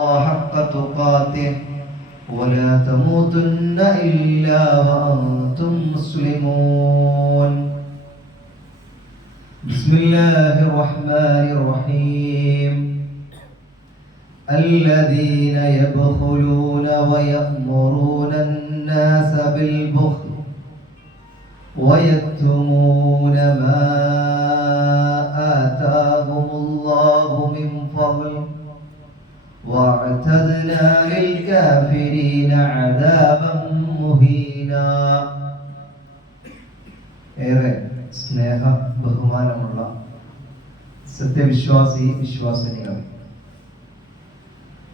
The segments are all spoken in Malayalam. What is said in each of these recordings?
حق تقاته ولا تموتن إلا وأنتم مسلمون. بسم الله الرحمن الرحيم. الذين يبخلون ويأمرون الناس بالبخل ويكتمون ما آتاهم الله من فضل واعتدنا للكافرين عذابا مهينا. ഏറെ സ്നേഹ ബഹുമാനമുള്ള സത്യവിശ്വാസി വിശ്വാസിനികൾ,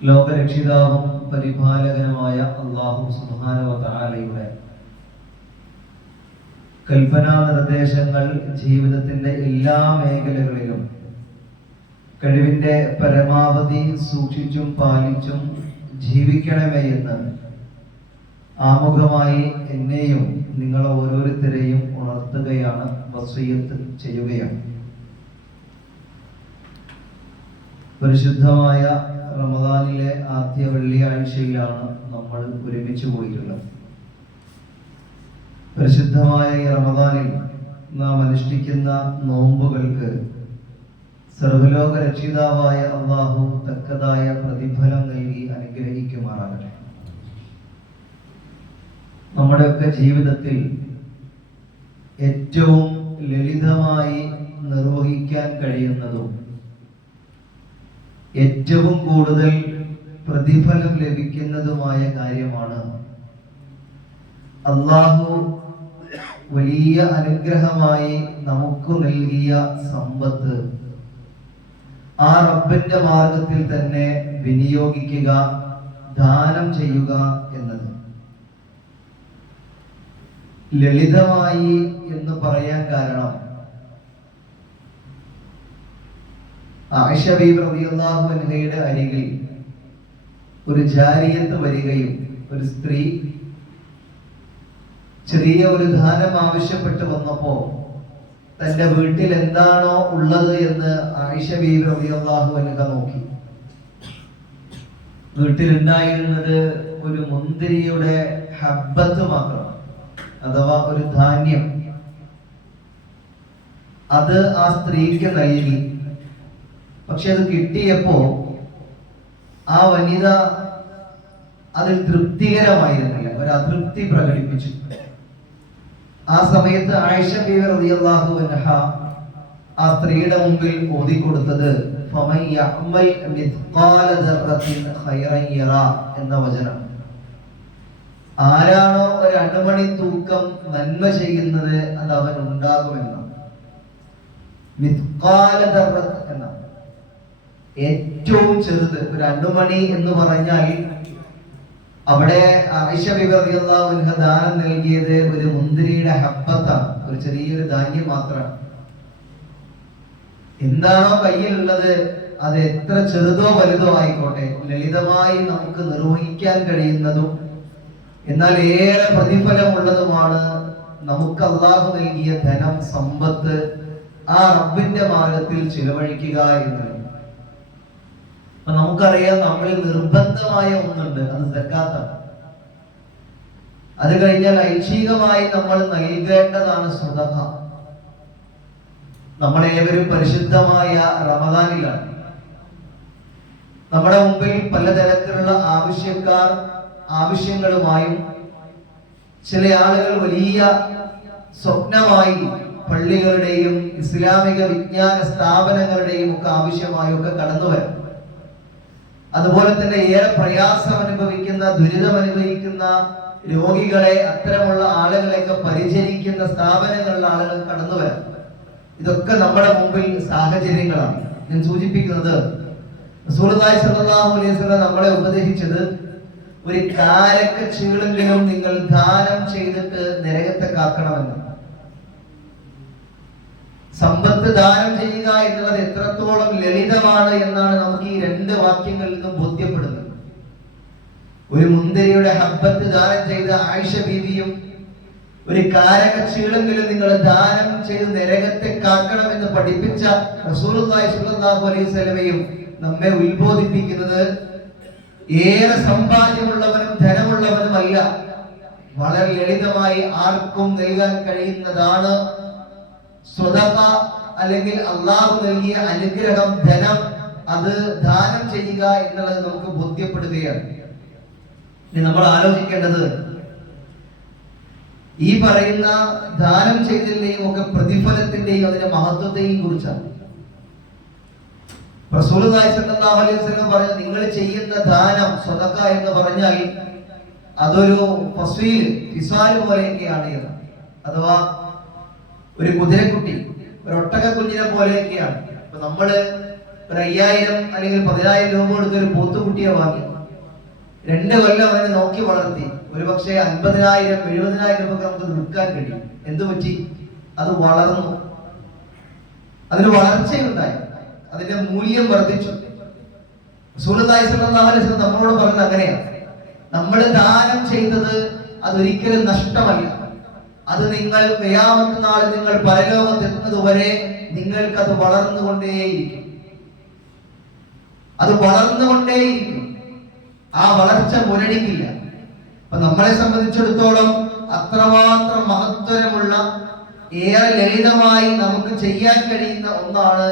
ലോകരക്ഷിതാവും പരിപാലകനുമായ അല്ലാഹു സുബ്ഹാനഹു വ തആലയുടെ കൽപ്പനാ നിർദ്ദേശങ്ങൾ ജീവിതത്തിന്റെ എല്ലാ മേഖലകളിലും കഴിവിന്റെ പരമാവധി സൂക്ഷിച്ചും പാലിച്ചും ജീവിക്കണമേ എന്ന് ആമുഖമായി എന്നെയും നിങ്ങൾ ഓരോരുത്തരെയും ഉണർത്തുകയാണ്, വസിയ്യത്ത് ചെയ്യുകയാണ്. പരിശുദ്ധമായ റമദാനിലെ ആദ്യ വെള്ളിയാഴ്ചയിലാണ് നമ്മൾ ഒരുമിച്ച് കൂടിയിട്ടുള്ളത്. പരിശുദ്ധമായ ഈ റമദാനിൽ നാം അനുഷ്ഠിക്കുന്ന നോമ്പുകൾക്ക് സർവ്വലോക രക്ഷിതാവായ അല്ലാഹു തക്കതായ പ്രതിഫലം നൽകി അനുഗ്രഹിക്കുമാറാകട്ടെ. നമ്മുടെയൊക്കെ ജീവിതത്തിൽ ഏറ്റവും ലളിതമായി നിർവഹിക്കാൻ കഴിയുന്നതും ഏറ്റവും കൂടുതൽ പ്രതിഫലം ലഭിക്കുന്നതുമായ കാര്യമാണ് അല്ലാഹു വലിയ അനുഗ്രഹമായി നമുക്ക് നൽകിയ സമ്പത്ത് ആ റബ്ബിന്റെ മാർഗത്തിൽ തന്നെ വിനിയോഗിക്കുക, ദാനം ചെയ്യുക എന്നത്. ലളിതമായി എന്ന് പറയാൻ കാരണം ആയിഷ ബീബി റളിയല്ലാഹു അൻഹയുടെ അരികിൽ ഒരു ജാരിയത്ത് വരികയും ഒരു സ്ത്രീ ചെറിയ ഒരു ദാനം ആവശ്യപ്പെട്ട് വന്നപ്പോ തന്റെ വീട്ടിൽ എന്താണോ ഉള്ളത് എന്ന് ആയിഷ ബീബി റളിയല്ലാഹു അൻഹ നോക്കി. വീട്ടിലുണ്ടായിരുന്നത് ഒരു മുന്തിരിയുടെ ഹബ്ബത്ത് മാത്രം, അഥവാ ഒരു ധാന്യം. അത് ആ സ്ത്രീക്ക് നൽകി. പക്ഷെ അത് കിട്ടിയപ്പോ ആ വനിത അതിൽ തൃപ്തികരമായിരുന്നില്ല, ഒരു അതൃപ്തി പ്രകടിപ്പിച്ചു. ആ സമയത്ത് ആയിഷ ബീവി റളിയല്ലാഹു അൻഹ ആ സ്ത്രീയുടെ മുമ്പിൽ ഓതിക്കൊടുത്തത് ഫമൻ യഅമൽ മിത്ഖാല ദർറത്തിൻ ഖൈറൻ യറാ എന്ന വചനം. ആരാണോ ഒരു അണുമണി തൂക്കം നന്മ ചെയ്യുന്നത് അത് അവൻ ഉണ്ടാകുമെന്ന്. മിത്ഖാല ദർറത്ത് എന്ന ഏറ്റവും ചെറുത് ഒരു അണുമണി എന്ന് പറഞ്ഞാൽ അവിടെ ആയിഷ ബീബി റളിയല്ലാഹു അൻഹ ദാനം നൽകിയത് ഒരു മുന്തിരിയുടെ ഹബ്ബത്താണ്, ഒരു ചെറിയൊരു ധാന്യം മാത്രമാണ്. എന്താണോ കയ്യിലുള്ളത് അത് എത്ര ചെറുതോ വലുതോ ആയിക്കോട്ടെ, ലളിതമായി നമുക്ക് നിർവഹിക്കാൻ കഴിയുന്നതും എന്നാൽ ഏറെ പ്രതിഫലമുള്ളതുമാണ് നമുക്ക് അല്ലാഹു നൽകിയ ധനം, സമ്പത്ത് ആ റബ്ബിന്റെ മാർഗത്തിൽ ചിലവഴിക്കുക എന്നത്. നമുക്കറിയാം, നമ്മളിൽ നിർബന്ധമായ ഒന്നുണ്ട്, അത് സക്കാത്താണ്. അത് കഴിഞ്ഞാൽ ഐച്ഛികമായി നമ്മൾ നൽകേണ്ടതാണ് സദഖ. നമ്മളേവരും പരിശുദ്ധമായ റമദാനിലാണ്. നമ്മുടെ മുമ്പിൽ പലതരത്തിലുള്ള ആവശ്യങ്ങളുമായും ചില ആളുകൾ വലിയ സ്വപ്നമായി പള്ളികളുടെയും ഇസ്ലാമിക വിജ്ഞാന സ്ഥാപനങ്ങളുടെയും ഒക്കെ ആവശ്യമായും ഒക്കെ കടന്നു വരും. അതുപോലെ തന്നെ ഏറെ പ്രയാസം അനുഭവിക്കുന്ന, ദുരിതം അനുഭവിക്കുന്ന രോഗികളെ, അത്തരമുള്ള ആളുകളെയൊക്കെ പരിചരിക്കുന്ന സ്ഥാപനങ്ങളിലുള്ള ആളുകൾ കടന്നു വരാം. ഇതൊക്കെ നമ്മുടെ മുമ്പിൽ സാഹചര്യങ്ങളാണ്. ഞാൻ സൂചിപ്പിക്കുന്നത്, റസൂലുള്ളാഹി സ്വല്ലല്ലാഹു അലൈഹി വസല്ലം നമ്മളെ ഉപദേശിച്ചത് ഒരു കാരക്ക ചീളെങ്കിലും നിങ്ങൾ ദാനം ചെയ്തിട്ട് നരകത്തെ കാക്കണമെന്ന്. സമ്പത്ത് ദാനം ചെയ്യുക എന്നുള്ളത് എത്രത്തോളം ലളിതമാണ് എന്നാണ് നമുക്ക് ഈ രണ്ട് വാക്യങ്ങളിൽ നിന്നും ബോധ്യപ്പെടുന്നത്. ഒരു മുന്തിരിയുടെ ഹബ്ബത്ത് ദാനം ചെയ്ത ആയിഷ ബീവിയും ഒരു കാരകച്ചീളെങ്കിലും നിങ്ങൾ ദാനം ചെയ്ത് നരകത്തെ കാക്കണമെന്ന് പഠിപ്പിച്ച റസൂലുള്ളാഹി സ്വല്ലല്ലാഹു അലൈഹി വസല്ലമയും നമ്മെ ഉത്ബോധിപ്പിക്കുന്നത് ഏറെ സമ്പാദ്യമുള്ളവനും ധനമുള്ളവനുമല്ല. വളരെ ലളിതമായി ആർക്കും നൽകാൻ കഴിയുന്നതാണ് സ്വതക, അല്ലെങ്കിൽ അള്ളാഹു നൽകിയ അനുഗ്രഹം, ധനം. അത് ദാനം ചെയ്യുക എന്നുള്ളത് നമുക്ക് ബോധ്യപ്പെടുകയാണ്. ഇനി നമ്മൾ ആലോചിക്കേണ്ടത് ഈ പറയുന്ന ദാനം ചെയ്തതിന്റെയും ഒക്കെ പ്രതിഫലത്തിന്റെയും അതിന്റെ മഹത്വത്തെയും കുറിച്ചാണ്. റസൂലുള്ളാഹി സ്വല്ലല്ലാഹു അലൈഹി വസല്ലം പറഞ്ഞു, നിങ്ങൾ ചെയ്യുന്ന ദാനം സ്വതക്ക എന്ന് പറഞ്ഞാൽ അതൊരു ഫിസാൽ പോലെയൊക്കെയാണ് എന്ന്. അഥവാ ഒരു കുതിരക്കുട്ടി, ഒരു ഒട്ടക കുഞ്ഞിനെ പോലെയൊക്കെയാണ്. അപ്പൊ നമ്മള് ഒരു 5000 അല്ലെങ്കിൽ 10000 രൂപ കൊടുത്ത് ഒരു പോത്തുകുട്ടിയെ വാങ്ങി 2 കൊല്ലം അവനെ നോക്കി വളർത്തി. ഒരു പക്ഷേ 50,000 70,000 രൂപ നമുക്ക് വിൽക്കാൻ കഴിയും. എന്തു പറ്റി? അത് വളർന്നു, അതിന് വളർച്ചയുണ്ടായി, അതിന്റെ മൂല്യം വർദ്ധിച്ചു. റസൂലുള്ളാഹി സ്വല്ലല്ലാഹു അലൈഹി വസല്ലം നമ്മളോട് പറഞ്ഞത് അങ്ങനെയാണ്. നമ്മൾ ദാനം ചെയ്തത് അതൊരിക്കലും നഷ്ടമല്ല. അത് നിങ്ങൾ ഖിയാമത്ത് നാളിൽ നിങ്ങൾ പരലോകത്തെത്തുന്നത് വരെ നിങ്ങൾക്ക് അത് വളർന്നുകൊണ്ടേയിരിക്കും. അത് വളർന്നുകൊണ്ടേയിരിക്കും. ആ വളർച്ച മുരടിക്കില്ല. അപ്പൊ നമ്മളെ സംബന്ധിച്ചിടത്തോളം അത്രമാത്രം മഹത്വമുള്ള, ഏറെ ലളിതമായി നമുക്ക് ചെയ്യാൻ കഴിയുന്ന ഒന്നാണ്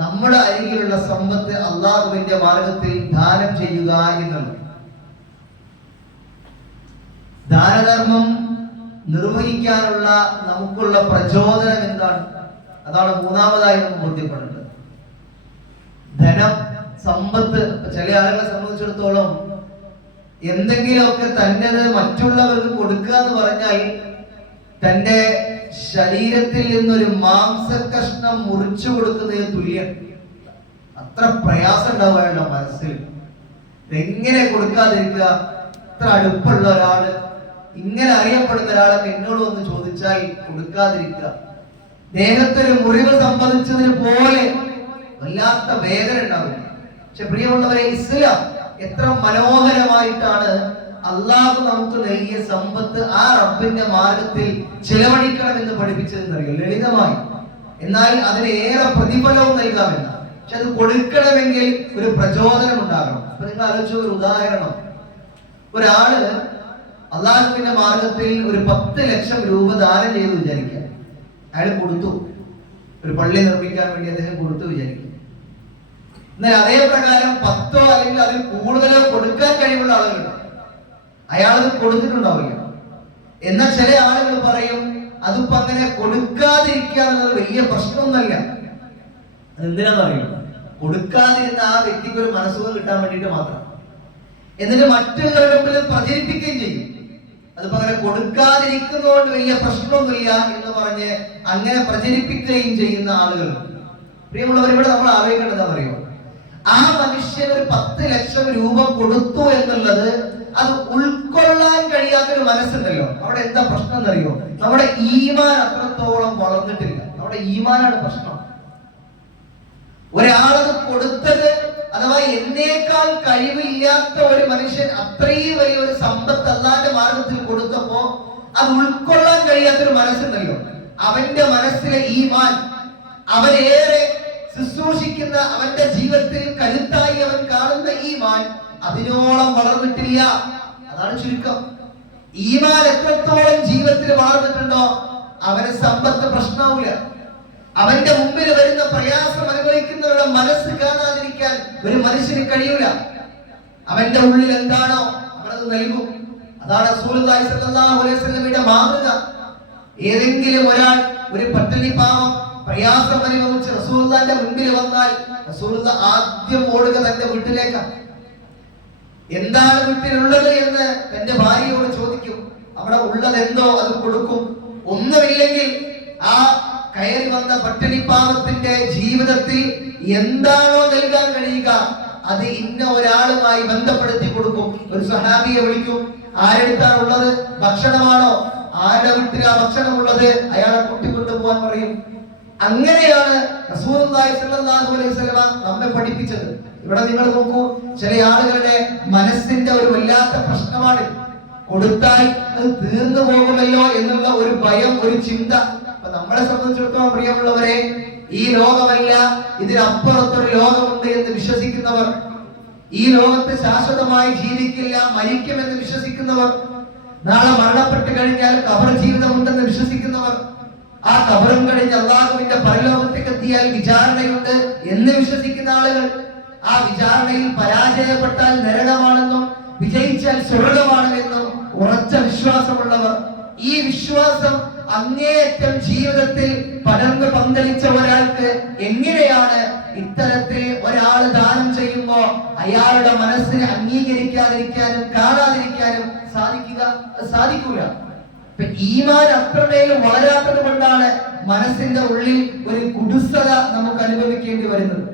നമ്മുടെ അരികിലുള്ള സമ്പത്ത് അള്ളാഹുവിന്റെ മാർഗത്തിൽ ദാനം ചെയ്യുക എന്നുള്ളത്. ദാനധർമ്മം നിർവഹിക്കാനുള്ള നമുക്കുള്ള പ്രചോദനം എന്താണ്? അതാണ് മൂന്നാമതായി നമുക്ക് ബോധ്യപ്പെടേണ്ടത്. ധനം, സമ്പത്ത്. ചില ആളുകളെ സംബന്ധിച്ചിടത്തോളം എന്തെങ്കിലുമൊക്കെ തന്നത് മറ്റുള്ളവർക്ക് കൊടുക്കുക എന്ന് പറഞ്ഞാൽ തന്റെ ശരീരത്തിൽ നിന്നൊരു മാംസകഷ്ണം മുറിച്ചു കൊടുക്കുന്നതിന് തുല്യം. അത്ര പ്രയാസം ഉണ്ടാവുകയുള്ള മനസ്സിൽ. എങ്ങനെ കൊടുക്കാതിരിക്കുക? അത്ര അടുപ്പുള്ള ഒരാള്, ഇങ്ങനെ അറിയപ്പെടുന്ന ഒരാളൊക്കെ എന്നോട് വന്ന് ചോദിച്ചാൽ കൊടുക്കാതിരിക്കുക. ദേഹത്തൊരു മുറിവ് സംഭവിച്ചതിന് പോലെ വല്ലാത്ത വേദന ഉണ്ടാവില്ല. പക്ഷെ പ്രിയമുള്ളവരെ, ഇസ്ലാം എത്ര മനോഹരമായിട്ടാണ് അള്ളാഹു നമുക്ക് നൽകിയ സമ്പത്ത് ആ റബ്ബിന്റെ മാർഗത്തിൽ ചെലവഴിക്കണം എന്ന് പഠിപ്പിച്ചതെന്നറിയോ? ലളിതമായി, എന്നാൽ അതിന് ഏറെ പ്രതിഫലവും നൽകാമെന്ന. പക്ഷെ അത് കൊടുക്കണമെങ്കിൽ ഒരു പ്രചോദനം ഉണ്ടാകണം. അപ്പൊ നിങ്ങൾ ആലോചിച്ച ഒരു ഉദാഹരണം, ഒരാള് അള്ളാഹുവിന്റെ മാർഗത്തിൽ ഒരു 10 ലക്ഷം രൂപ ദാനം ചെയ്തു വിചാരിക്കുക. അയാൾ കൊടുത്തു, ഒരു പള്ളി നിർമ്മിക്കാൻ വേണ്ടി അദ്ദേഹം കൊടുത്തു വിചാരിക്കും. എന്നാൽ അതേ പ്രകാരം 10 അല്ലെങ്കിൽ അതിൽ കൂടുതലോ കൊടുക്കാൻ കഴിവുള്ള ആളുകളുണ്ട്. അയാളത് കൊടുത്തിട്ടുണ്ടാവില്ല. എന്നാൽ ചില ആളുകൾ പറയും അതിപ്പോ അങ്ങനെ കൊടുക്കാതിരിക്കുക എന്നുള്ളത് വലിയ പ്രശ്നമൊന്നല്ല. അതെന്തിനാണെന്നറിയോ? കൊടുക്കാതിരുന്ന ആ വ്യക്തിക്ക് ഒരു മനസ്സുഖം കിട്ടാൻ വേണ്ടിയിട്ട് മാത്രം. എന്നിട്ട് മറ്റുള്ളവരുടെ മുമ്പിൽ പ്രചരിപ്പിക്കുകയും ചെയ്യും. അതിപ്പോ അങ്ങനെ കൊടുക്കാതിരിക്കുന്നതുകൊണ്ട് വലിയ പ്രശ്നമൊന്നുമില്ല എന്ന് പറഞ്ഞ് അങ്ങനെ പ്രചരിപ്പിക്കുകയും ചെയ്യുന്ന ആളുകൾ. പ്രിയമുള്ളവർ, ഇവിടെ നമ്മൾ ആലോചിക്കേണ്ടത് അറിയോ? ആ മനുഷ്യൻ ഒരു 10 ലക്ഷം രൂപ കൊടുത്തു എന്നുള്ളത് അത് ഉൾക്കൊള്ളാൻ കഴിയാത്തൊരു മനസ്സുണ്ടല്ലോ. അവിടെ എന്താ പ്രശ്നം എന്നറിയോ? നമ്മുടെ ഈമാൻ അത്രത്തോളം വളർന്നിട്ടില്ല. നമ്മുടെ ഈമാനാണ് പ്രശ്നം. ഒരാളത് കൊടുത്തത്, അഥവാ എന്നേക്കാൾ കഴിവില്ലാത്ത ഒരു മനുഷ്യൻ അത്രയും വലിയ ഒരു സമ്പത്ത് അല്ലാന്റെ മാർഗത്തിൽ കൊടുത്തപ്പോ അത് ഉൾക്കൊള്ളാൻ കഴിയാത്തൊരു മനസ്സുണ്ടല്ലോ. അവന്റെ മനസ്സിലെ ഈമാൻ, അവനേറെ ശുശ്രൂഷിക്കുന്ന, അവന്റെ ജീവിതത്തിൽ കരുത്തായി അവൻ കാണുന്ന ഈമാൻ അതിനോളം വളർന്നിട്ടില്ല. അതാണ് ചുരുക്കം. ഈമാൻ എത്രത്തോളം ജീവിതത്തിൽ വളർന്നിട്ടുണ്ടോ അവന് സമ്പത്ത് പ്രശ്നമില്ല. അവന്റെ മുമ്പിൽ വരുന്ന പ്രയാസം അനുഭവിക്കുന്നവരുടെ മനസ്സ് കാണാതിരിക്കാൻ ഒരു മനുഷ്യന് കഴിയൂല. അവന്റെ ഉള്ളിൽ എന്താണോ അവനത് നൽകും. അതാണ് റസൂലുള്ളാഹി സ്വല്ലല്ലാഹു അലൈഹി വസല്ലമയുടെ മാതൃക. ഏതെങ്കിലും ഒരാൾ, ഒരു പട്ടിണി പാവം പ്രയാസം അനുഭവിച്ച് റസൂലുള്ളാഹിന്റെ മുമ്പിൽ വന്നാൽ റസൂലുള്ളാഹി ആദ്യം ഓടുക തന്റെ വീട്ടിലേക്കാണ്. എന്താണ് വീട്ടിലുള്ളത് എന്ന് തന്റെ ഭാര്യയോട് ചോദിക്കും. അവിടെ ഉള്ളത് എന്തോ അത് കൊടുക്കും. ഒന്നുമില്ലെങ്കിൽ ആ കയറി വന്ന പട്ടിണി പാവത്തിന്റെ ജീവിതത്തിൽ എന്താണോ നൽകാൻ കഴിയുക അത് ഇന്ന ഒരാളുമായി ബന്ധപ്പെടുത്തി കൊടുക്കും. ഒരു സ്വഹാബിയെ വിളിക്കും. ആരെടുത്താണ് ഉള്ളത്? ഭക്ഷണമാണോ? ആരുടെ വീട്ടിലാ ഭക്ഷണമുള്ളത്? അയാളെ കൂട്ടിക്കൊണ്ടുപോകാൻ പറയും. അങ്ങനെയാണ് റസൂലുള്ളാഹി സ്വല്ലല്ലാഹു അലൈഹി വസല്ലം നമ്മെ പഠിപ്പിച്ചത്. ഇവിടെ നിങ്ങൾ നോക്കൂ, ചില ആളുകളുടെ മനസ്സിന്റെ ഒരു വല്ലാത്ത പ്രശ്നമാണ് കൊടുത്താൽ അത് തീർന്നു പോകുമല്ലോ എന്നുള്ള ഒരു ഭയം, ഒരു ചിന്ത. അപ്പൊ നമ്മളെ സംബന്ധിച്ചിടത്തോളം പ്രിയമുള്ളവരെ, ഈ ലോകമല്ല ഇതിനപ്പുറത്തൊരു ലോകമുണ്ട് എന്ന് വിശ്വസിക്കുന്നവർ, ഈ ലോകത്ത് ശാശ്വതമായി ജീവിക്കില്ല, മരിക്കുമെന്ന് വിശ്വസിക്കുന്നവർ, നാളെ മരണപ്പെട്ട് കഴിഞ്ഞാൽ ഖബർ ജീവിതമുണ്ടെന്ന് വിശ്വസിക്കുന്നവർ, ആ ഖബറും കഴിഞ്ഞ് അള്ളാഹുവിന്റെ പരലോകത്തേക്ക് എത്തിയാൽ വിചാരണയുണ്ട് എന്ന് വിശ്വസിക്കുന്ന ആളുകൾ, ആ വിചാരണയിൽ പരാജയപ്പെട്ടാൽ നരകമാണെന്നും വിജയിച്ചാൽ സ്വർഗമാണെന്നും ഉറച്ച വിശ്വാസമുള്ളവർ, ഈ വിശ്വാസം അങ്ങേയറ്റം ജീവിതത്തിൽ പടർന്ന് പന്തലിച്ച ഒരാൾക്ക് എങ്ങനെയാണ് ഇത്തരത്തിൽ ഒരാൾ ദാനം ചെയ്യുമ്പോ അയാളുടെ മനസ്സിനെ അംഗീകരിക്കാതിരിക്കാനും കാണാതിരിക്കാനും സാധിക്കൂല. ഈമാൻ അത്രമേൽ വളരാത്തത് കൊണ്ടാണ് മനസ്സിന്റെ ഉള്ളിൽ ഒരു കുടുസത നമുക്ക് അനുഭവിക്കേണ്ടി വരുന്നത്.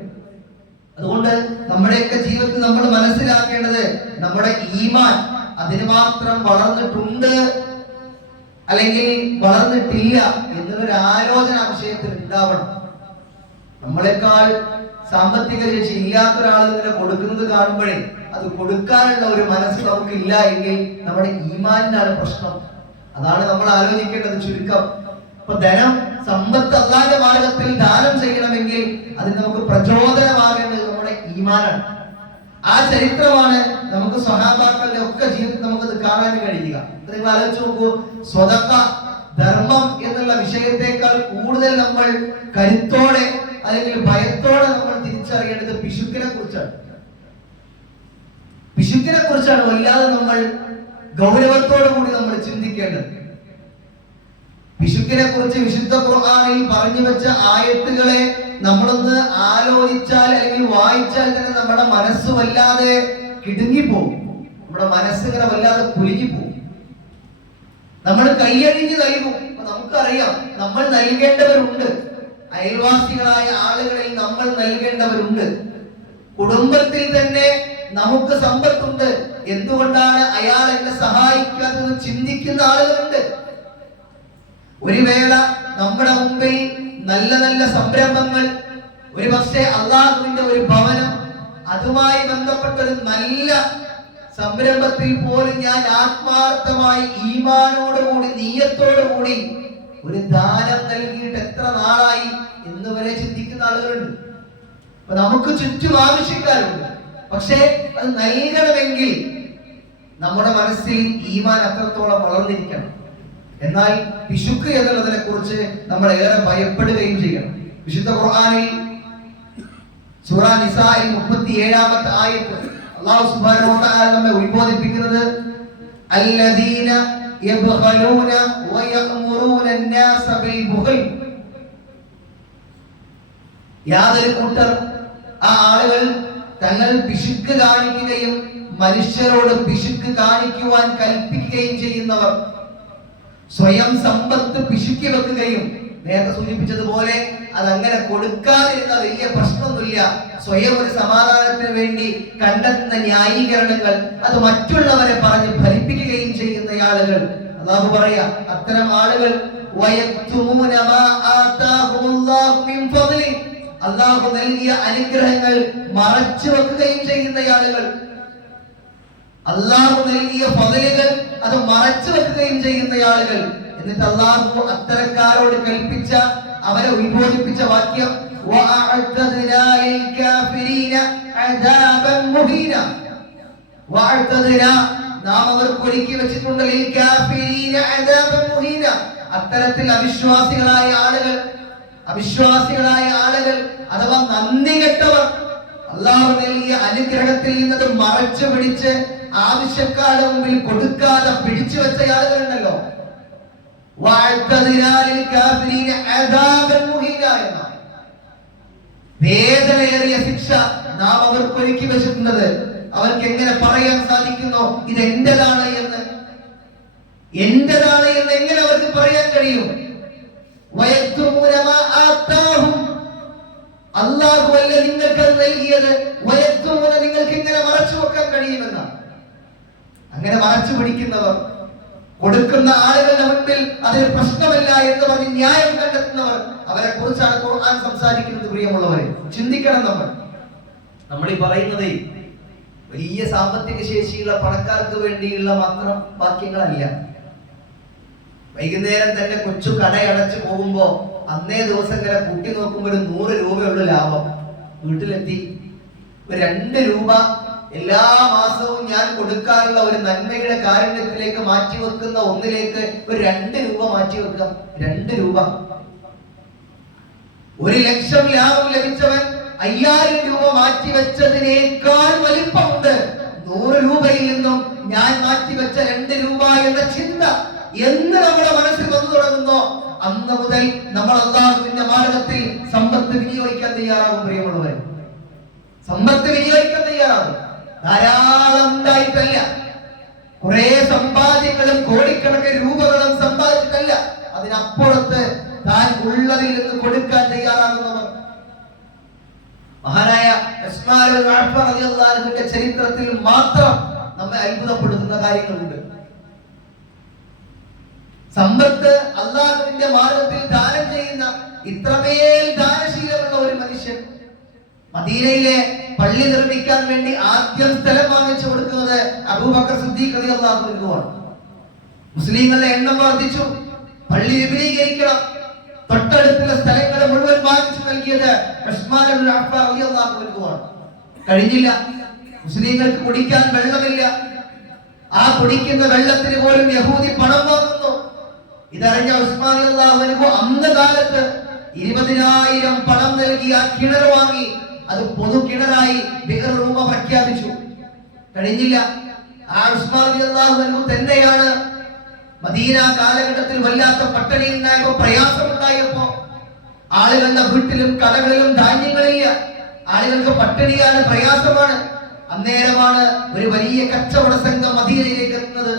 അതുകൊണ്ട് നമ്മുടെയൊക്കെ ജീവിതത്തിൽ നമ്മൾ മനസ്സിലാക്കേണ്ടത് നമ്മുടെ ഈമാൻ അതിന് മാത്രം വളർന്നിട്ടുണ്ട് അല്ലെങ്കിൽ വളർന്നിട്ടില്ല എന്നൊരു ആലോചന വിഷയത്തിൽ ഉണ്ടാവണം. നമ്മളെക്കാൾ സാമ്പത്തിക ശേഷി ഇല്ലാത്ത ഒരാൾ ഇങ്ങനെ കൊടുക്കുന്നത് കാണുമ്പോഴേ അത് കൊടുക്കാനുള്ള ഒരു മനസ്സ് നമുക്കില്ല എങ്കിൽ നമ്മുടെ ഈമാനിനാണ് പ്രശ്നം. അതാണ് നമ്മൾ ആലോചിക്കേണ്ടത്. ചുരുക്കം ഇപ്പൊ ധനം, സമ്പത്ത് അല്ലാഹുവിന്റെ മാർഗത്തിൽ ദാനം ചെയ്യണമെങ്കിൽ അതിന് നമുക്ക് പ്രചോദനമാകേണ്ടത് നമ്മുടെ ഈമാനാണ്. ആ ചരിത്രമാണ് നമുക്ക് സ്വഹാബാക്കളുടെ ഒക്കെ ജീവിതത്തിൽ നമുക്കത് കാണാൻ കഴിയുക. നിങ്ങൾ ആലോചിച്ച് നോക്കൂ, സ്വതക്ക, ധർമ്മം എന്നുള്ള വിഷയത്തെക്കാൾ കൂടുതൽ നമ്മൾ കരുത്തോടെ അല്ലെങ്കിൽ ഭയത്തോടെ നമ്മൾ തിരിച്ചറിയേണ്ടത് പിശുക്കിനെ കുറിച്ചാണ്. പിശുക്കിനെ കുറിച്ചാണ് വല്ലാതെ നമ്മൾ ഗൗരവത്തോടു കൂടി നമ്മൾ ചിന്തിക്കേണ്ടത്. പിശുക്കിനെ കുറിച്ച് വിശുദ്ധ ഖുർആനിൽ പറഞ്ഞു വെച്ച ആയത്തുകളെ നമ്മളൊന്ന് ആലോചിച്ചാൽ അല്ലെങ്കിൽ വായിച്ചാൽ തന്നെ നമ്മുടെ മനസ്സ് വല്ലാതെ കിടുങ്ങിപ്പോകും. നമ്മുടെ മനസ്സിങ്ങനെ വല്ലാതെ കുലുങ്ങിപ്പോകും. നമ്മൾ കൈയഴിഞ്ഞ് നൽകും. നമുക്കറിയാം നമ്മൾ നൽകേണ്ടവരുണ്ട്. അയൽവാസികളായ ആളുകളിൽ നമ്മൾ നൽകേണ്ടവരുണ്ട്. കുടുംബത്തിൽ തന്നെ നമുക്ക് സമ്പത്തുണ്ട്, എന്തുകൊണ്ടാണ് അയാൾ എന്നെ സഹായിക്കാത്തത് ചിന്തിക്കുന്ന ആളുകളുണ്ട്. ഒരു വേള നമ്മുടെ മുമ്പിൽ നല്ല നല്ല സംരംഭങ്ങൾ, ഒരു പക്ഷേ അള്ളാഹുവിന്റെ ഒരു ഭവനം, അതുമായി ബന്ധപ്പെട്ട ഒരു നല്ല സംരംഭത്തിൽ പോലും ഞാൻ ആത്മാർത്ഥമായി ഈമാനോടുകൂടി നീയത്തോടുകൂടി ഒരു ദാനം നൽകിയിട്ട് എത്ര നാളായി എന്ന് വരെ ചിന്തിക്കുന്ന ആളുകളുണ്ട്. അപ്പൊ നമുക്ക് ചുറ്റും ആവശ്യക്കാരുണ്ട്. പക്ഷേ അത് നൽകണമെങ്കിൽ നമ്മുടെ മനസ്സിൽ ഈമാൻ അത്രത്തോളം വളർന്നിരിക്കണം. എന്നാൽ പിശുക്ക് എന്നുള്ളതിനെ കുറിച്ച് നമ്മൾ ഏറെ ഭയപ്പെടുകയും ചെയ്യണം. വിശുദ്ധ ഖുർആനിൽ സൂറ നിസായിൽ 37-ാമത്തെ ആയത്ത് അല്ലാഹു സുബ്ഹാനഹു വ തആല നമ്മെ ഉത്ബോധിപ്പിക്കുന്നത് അല്ലദീന യബ്ഖലൂന വയഅ്മുറൂന അന്നാസ ബിൽ ബുഖൽ. യാതൊരു കൂട്ടർ, ആ ആളുകൾ തങ്ങൾ പിശുക്ക് കാണിക്കുകയും മനുഷ്യരോട് പിശുക്ക് കാണിക്കുവാൻ കൽപ്പിക്കുകയും ചെയ്യുന്നവർ, സ്വയം സമ്പത്ത് പിശുക്കി വെക്കുകയും, നേരത്തെ സൂചിപ്പിച്ചതുപോലെ അതങ്ങനെ കൊടുക്കാതിരുന്ന വലിയ പ്രശ്നമൊന്നുമില്ല, സ്വയം ഒരു സമാധാനത്തിന് വേണ്ടി കണ്ടെത്തുന്ന ന്യായീകരണങ്ങൾ അത് മറ്റുള്ളവരെ പറഞ്ഞ് ഫലിപ്പിക്കുകയും ചെയ്യുന്ന ആളുകൾ, അല്ലാഹു പറയാ അത്തരം ആളുകൾ അല്ലാഹു നൽകിയ അനുഗ്രഹങ്ങൾ മറച്ചു വെക്കുകയും ചെയ്യുന്ന ആളുകൾ, അല്ലാഹു നൽകിയ ഫളലുകൾ അത് മറച്ചു വെക്കുകയും ചെയ്യുന്ന ആളുകൾ. എന്നിട്ട് അല്ലാഹു അത്തരക്കാരോട് കൽപ്പിച്ച, അവരെ ഉത്ബോധിപ്പിച്ച വാക്യം വഅഅ്തദ്നാ ലിൽ കാഫിരീന അദാബൻ മുഹീന. വഅഅ്തദ്നാ, നാം അവർക്ക് ഒരുക്കി വെച്ചിട്ടുണ്ട് ലിൽ കാഫിരീന അദാബൻ മുഹീന. അത്തരത്തിൽ അവിശ്വാസികളായ ആളുകൾ അഥവാ നന്ദി കെട്ടവർ, അല്ലാഹു നൽകിയ അനുഗ്രഹത്തിൽ നിന്നത് മറച്ചു പിടിച്ച് ആവശ്യക്കാരുടെ മുമ്പിൽ കൊടുക്കാതെ പിടിച്ചു വെച്ച ആളുകളുണ്ടല്ലോ, വേദനയേറിയ ശിക്ഷ നാം അവർക്ക് ഒരുക്കി വെച്ചിട്ടുള്ളത്. അവർക്ക് എങ്ങനെ പറയാൻ സാധിക്കുന്നു ഇത് എന്റേതാണ് എന്ന് എങ്ങനെ അവർക്ക് പറയാൻ കഴിയും? അല്ലാഹു അല്ല നിങ്ങൾക്ക് നൽകിയത്, നിങ്ങൾക്ക് എങ്ങനെ മറച്ചു വെക്കാൻ കഴിയുമെന്നാണ്. അങ്ങനെ മറച്ചു പിടിക്കുന്നവർ, കൊടുക്കുന്ന ആളുകളുടെ മുൻപിൽ അതൊരു പ്രശ്നമല്ല എന്ന് പറഞ്ഞ് ന്യായം കണ്ടെത്തുന്നവർ, അവരെ കുറിച്ചാണ് ഖുർആൻ സംസാരിക്കുന്നത്. പ്രിയമുള്ളവരെ, ചിന്തിക്കണം. നമ്മൾ ഈ പറയുന്നത് വലിയ സാമ്പത്തിക ശേഷിയുള്ള പണക്കാർക്ക് വേണ്ടിയുള്ള മാത്രം വാക്യങ്ങളല്ല. വൈകുന്നേരം തന്നെ കൊച്ചു കടയടച്ച് പോകുമ്പോ അന്നേ ദിവസം ഇങ്ങനെ കൂട്ടി നോക്കുമ്പോൾ ഒരു 100 രൂപയുള്ള ലാഭം വീട്ടിലെത്തി. ഒരു 2 രൂപ എല്ലാ മാസവും ഞാൻ കൊടുക്കാറുള്ള ഒരു നന്മയുടെ കാരുണ്യത്തിലേക്ക് മാറ്റിവെക്കുന്ന ഒന്നിലേക്ക് ഒരു 2 രൂപ മാറ്റിവെക്കുക. 2 രൂപ. 1 ലക്ഷം ലാഭം ലഭിച്ചവൻ 5000 രൂപ മാറ്റിവെച്ചതിനേക്കാൾ വലിപ്പമുണ്ട് 100 രൂപയിൽ നിന്നും ഞാൻ മാറ്റിവെച്ച 2 രൂപ എന്ന ചിന്ത എന്ന് നമ്മുടെ മനസ്സിൽ വന്നു തുടങ്ങുന്നോ അന്ന് മുതൽ നമ്മൾ അല്ലാഹുവിന്റെ മാർഗ്ഗത്തിൽ സമ്പത്ത് വിനിയോഗിക്കാൻ തയ്യാറാകും. പ്രിയമുള്ളവരെ, സമ്പത്ത് വിനിയോഗിക്കാൻ തയ്യാറാകും. ധാരാളം ഉണ്ടായിട്ടല്ല, കുറെ സമ്പാദ്യങ്ങളും കോടിക്കണക്കിന് രൂപകളും സമ്പാദിച്ചിട്ടല്ല, അതിനപ്പുറത്ത് താൻ ഉള്ളതിൽ നിന്ന് കൊടുക്കാൻ തയ്യാറാകുന്നവർ. മഹാനായ ഉസ്മാൻ ഇബ്നു അഫ്ഫാൻ റളിയല്ലാഹു അൻഹുവിന്റെ ചരിത്രത്തിൽ മാത്രം നമ്മെ അത്ഭുതപ്പെടുത്തുന്ന കാര്യങ്ങളുണ്ട്. സമ്പത്ത് അല്ലാഹുവിന്റെ മാർഗ്ഗത്തിൽ ദാനം ചെയ്യുന്ന ഇത്രമേൽ ദാനശീലമുള്ള ഒരു മനുഷ്യൻ മദീനയിലെ പള്ളി നിർമ്മിക്കാൻ വേണ്ടി ആദ്യം സ്ഥലം വാങ്ങിച്ചു കൊടുക്കുന്നത് അബൂബക്കർ സിദ്ദീഖ് റളിയല്ലാഹു അൻഹുവാണ്. മുസ്ലിങ്ങളുടെ എണ്ണം വർദ്ധിച്ചു, പള്ളി വിപുലീകരിക്കണം. തൊട്ടടുത്തുള്ള സ്ഥലങ്ങൾ മുഴുവൻ വാങ്ങിച്ചു നൽകിയത് ഉസ്മാൻ ഇബ്നു അഫ്ഫാൻ റളിയല്ലാഹു അൻഹുവാണ്. കഴിഞ്ഞില്ല, മുസ്ലിങ്ങൾക്ക് കുടിക്കാൻ വെള്ളമില്ല. ആ കുടിക്കുന്ന വെള്ളത്തിന് പോലും യഹൂദി പണം വാങ്ങുന്നു. ഇതറിഞ്ഞ ഉസ്മാൻ റളിയല്ലാഹു അൻഹു അന്ന് കാലത്ത് 20,000 പണം നൽകി ആ കിണർ വാങ്ങി. അത് പൊതു കിണറായി ബിഅർ റൂമ പ്രഖ്യാപിച്ചു. കഴിഞ്ഞില്ല, ആ ഉസ്മാൻ റളിയല്ലാഹു അൻഹു തന്നെയാണ് മദീന കാലഘട്ടത്തിൽ വല്ലാത്ത പട്ടിണി ഉണ്ടായപ്പോ, പ്രയാസമുണ്ടായപ്പോ, ആളുകളുടെ വീട്ടിലും കടകളിലും ധാന്യങ്ങളില്ല, ആളുകൾക്ക് പട്ടിണിയാണ്, പ്രയാസമാണ്. അന്നേരമാണ് ഒരു വലിയ കച്ചവട സംഘം മദീനയിലേക്ക് എത്തുന്നത്.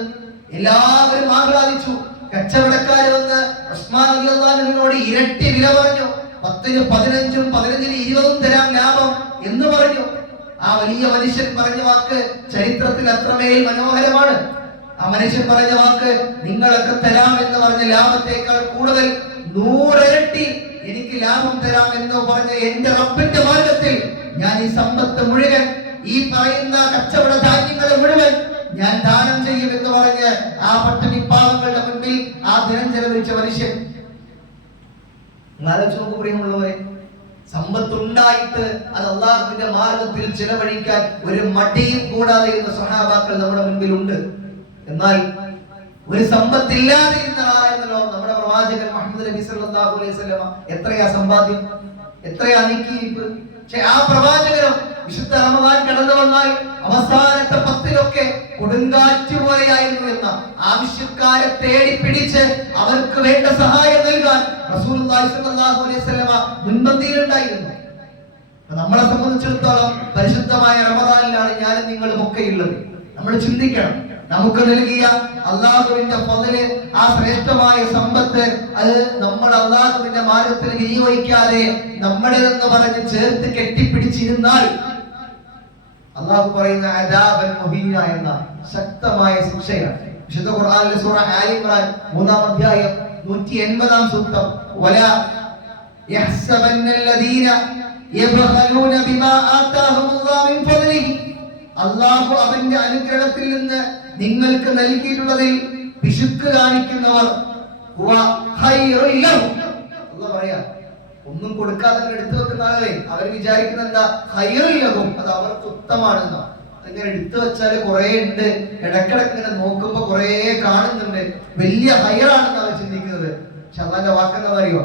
എല്ലാവരും ആഹ്ലാദിച്ചു. കച്ചവടക്കാർ വന്ന് ഉസ്മാൻ റളിയല്ലാഹു അൻഹുവിനോട് ഇരട്ടി വില പറഞ്ഞു. 10-ന് 15-ഉം 15-ന് 20-ഉം തരാം ലാഭം എന്ന് പറഞ്ഞു. ആ വലിയ മനുഷ്യൻ പറഞ്ഞ വാക്ക് ചരിത്രത്തിൽ അത്രമേൽ മനോഹരമാണ്. ആ മനുഷ്യൻ പറഞ്ഞ വാക്ക്, നിങ്ങളൊക്കെ തരാം എന്ന് പറഞ്ഞ ലാഭത്തേക്കാൾ കൂടുതൽ 100 ഇരട്ടി എനിക്ക് ലാഭം തരാം എന്ന് പറഞ്ഞ എന്റെ റബ്ബിന്റെ മാർഗ്ഗത്തിൽ ഞാൻ ഈ സമ്പത്ത് മുഴുവൻ, ഈ പറയുന്ന കച്ചവട ധാന്യങ്ങളെ മുഴുവൻ ഞാൻ ദാനം ചെയ്യും എന്ന് പറഞ്ഞ് ആ പട്ടിണി പാവങ്ങളുടെ മുൻപിൽ ആ ദിനം ചെലവഴിച്ച മനുഷ്യൻ. പ്രിയമുള്ളവരെ, സമ്പത്തുണ്ടായിട്ട് അത് അല്ലാഹുവിന്റെ മാർഗ്ഗത്തിൽ ചെലവഴിക്കാൻ ഒരു മടിയും കൂടാതെ ഇരുന്ന സ്വഹാബാക്കൾ നമ്മുടെ മുൻപിലുണ്ട്. എന്നാൽ ഒരു സമ്പത്തില്ലാതെ ഇരുന്നല്ലോ നമ്മുടെ പ്രവാചകൻ മുഹമ്മദ് നബി സല്ലല്ലാഹു അലൈഹി വസല്ലം. എത്രയാ സമ്പാദ്യം, എത്രയാ നീക്കിയിരിപ്പ്. പക്ഷെ ആ പ്രവാചകനും വിശുദ്ധ റമദാൻ കടന്നു വന്നാൽ അവസാനത്തെ 10-ലൊക്കെ കൊടുങ്കാറ്റ് പോലെയായിരുന്നു എന്ന ആവശ്യക്കാരെ തേടി പിടിച്ച് അവർക്ക് വേണ്ട സഹായം നൽകാൻ റസൂലുള്ളാഹി സ്വല്ലല്ലാഹു അലൈഹി വസല്ലം മുൻപന്തിയിലുണ്ടായിരുന്നു. നമ്മളെ സംബന്ധിച്ചിടത്തോളം പരിശുദ്ധമായ റമദാനിലാണ് ഞാനും നിങ്ങളും ഒക്കെ ഉള്ളത്. നമ്മൾ ചിന്തിക്കണം, നമുക്ക് നൽകിയ അല്ലാഹുവിന്റെ ഫളല്, ആ ശ്രേഷ്ഠമായ സമ്പത്ത്, അത് നമ്മൾ അല്ലാഹുവിന്റെ മാർഗ്ഗത്തിൽ വിനിയോഗിക്കാതെ നമ്മുടേതെന്ന് പറഞ്ഞ് ചേർത്ത് കെട്ടിപ്പിടിച്ചിരുന്നാൽ അല്ലാഹു പറയുന്ന അദാബൻ മുഹീന എന്ന ശക്തമായ ശിക്ഷയാണ്. വിശുദ്ധ ഖുർആനിലെ സൂറ ആലി ഇംറാൻ 3-ാം അധ്യായം 180-ാം സൂക്തം, വലാ യഹ്സബന്നല്ലദീന യബ്ഖലൂന ബിമാ ആതാഹുമുല്ലാഹു മിൻ ഫളിഹി. അല്ലാഹു അവന്റെ അനുഗ്രഹത്തിൽ നിന്ന് നിങ്ങൾക്ക് നൽകിയിട്ടുള്ളതിൽ പിശുക്ക് കാണിക്കുന്നവർ പറയാ, ഒന്നും കൊടുക്കാതെ എടുത്തു വെക്കുന്ന ആളുകളെ അവർ വിചാരിക്കുന്ന എന്താ, ഹൈറും, അത് അവർക്ക് ഉത്തമാണെന്നോ. അങ്ങനെ എടുത്തു വെച്ചാല് കുറെ ഉണ്ട്, ഇടക്കിടക്ക് ഇങ്ങനെ നോക്കുമ്പോ കുറെ കാണുന്നുണ്ട്, വലിയ ഹൈറാണെന്ന് അവർ ചിന്തിക്കുന്നത്. പക്ഷെ അല്ലാന്റെ വാക്കെന്താ അറിയോ,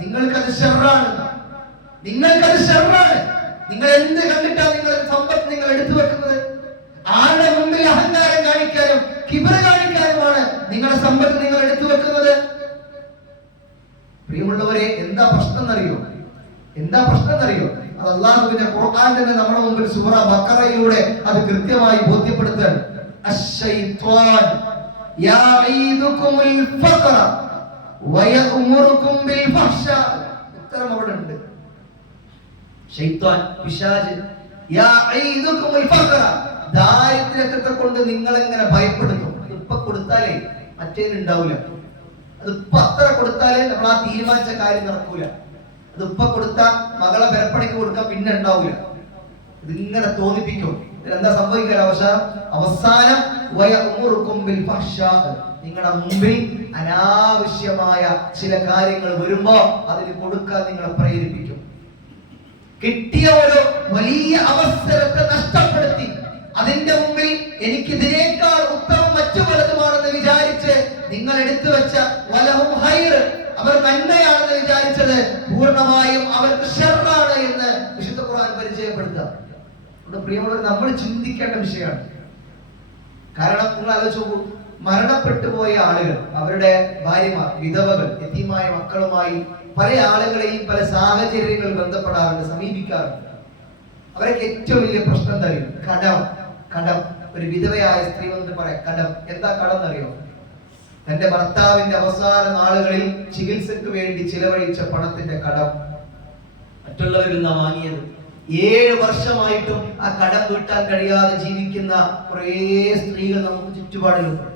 നിങ്ങൾക്കത് ഷർറാണ്, നിങ്ങൾക്കത് ഷർറാണ്. നിങ്ങൾ എന്ത് കണ്ടിട്ടാണ് നിങ്ങൾ സമ്പത്ത് നിങ്ങൾ എടുത്തു വെക്കുന്നത്? ആരുടെ മുമ്പിൽ അഹങ്കാരം കാണിക്കാനും കിബർ കാണിക്കാനുമാണ് നിങ്ങളുടെ സമ്പത്ത് നിങ്ങൾ എടുത്തു വെക്കുന്നത്. പ്രിയമുള്ളവരെ, എന്താ പ്രശ്നം എന്നറിയോ? എന്താ പ്രശ്നം എന്നറിയോ? അത് അല്ലാഹുവിന്റെ ഖുർആൻ തന്നെ നമ്മുടെ മുമ്പിൽ സൂറ ബഖറയിലൂടെ അത് കൃത്യമായി ബോധ്യപ്പെടുത്താൻ. അശ്ശൈത്വാൻ യഈദുകുമുൽ ഫഖറ വയഅമുറുകും ബിൽ ഫഹ്ശാ. ഉത്തരം അവിടെ ഉണ്ട്. ശൈത്വാൻ, പിശാച്, യഈദുകുമുൽ ഫഖറ, ദാരിദ്ര്യത്തെ കൊണ്ട് നിങ്ങൾ എങ്ങനെ ഭയപ്പെടുത്തും. ഇപ്പൊ കൊടുത്താലേ മറ്റേനുണ്ടാവില്ല, അതിപ്പോ അത്ര കൊടുത്താലേ നമ്മൾ ആ തീരുമാനിച്ച കാര്യം നടക്കൂല, അതിപ്പോ കൊടുത്താ മകളെ പെരപ്പണിക്ക് കൊടുക്കാൻ പിന്നെ ഉണ്ടാവില്ല, ഇതിങ്ങനെ തോന്നിപ്പിക്കും. എന്താ സംഭവിക്കുക? അവസാനം നിങ്ങളുടെ മുമ്പിൽ അനാവശ്യമായ ചില കാര്യങ്ങൾ വരുമ്പോ അതിന് കൊടുക്കാൻ നിങ്ങളെ പ്രേരിപ്പിക്കും. കിട്ടിയ ഒരു വലിയ അവസരത്തെ നഷ്ടപ്പെടുത്തി അതിന്റെ മുമ്പിൽ എനിക്ക് ഇതിനേക്കാൾ ഉത്തമം മറ്റു പലതുമാണെന്ന് വിചാരിച്ച് നിങ്ങൾ എടുത്തു വെച്ച വലഹും ഹൈർ, അവർ നന്മയാണെന്ന് വിചാരിച്ചത് പൂർണ്ണമായും അവർക്ക് ഷർറാണ് എന്ന് വിശുദ്ധ ഖുർആൻ പരിചയപ്പെടുത്തുക. പ്രിയമുള്ളവർ, നമ്മൾ ചിന്തിക്കേണ്ട വിഷയമാണ്. കാരണം നിങ്ങൾ ആലോചിച്ച് നോക്കൂ, മരണപ്പെട്ടു പോയ ആളുകൾ, അവരുടെ ഭാര്യമാർ, വിധവകൾ, യതീമായ മക്കളുമായി പല ആളുകളെയും പല സാഹചര്യങ്ങളിൽ ബന്ധപ്പെടാറുണ്ട്, സമീപിക്കാറുണ്ട്. അവരൊക്കെ ഏറ്റവും വലിയ പ്രശ്നം തരും കടം. കടം. ഒരു വിധവയായ സ്ത്രീ വന്നിട്ട് പറയാം കടം. എന്താ കടം എന്നറിയോ? തന്റെ ഭർത്താവിന്റെ അവസാന നാളുകളിൽ ചികിത്സക്ക് വേണ്ടി ചിലവഴിച്ച പണത്തിന്റെ കടം മറ്റുള്ളവരിൽ നിന്ന് വാങ്ങിയത്. 7 വർഷമായിട്ടും ആ കടം വീട്ടാൻ കഴിയാതെ ജീവിക്കുന്ന കുറേ സ്ത്രീകൾ നമുക്ക് ചുറ്റുപാടിലുണ്ട്.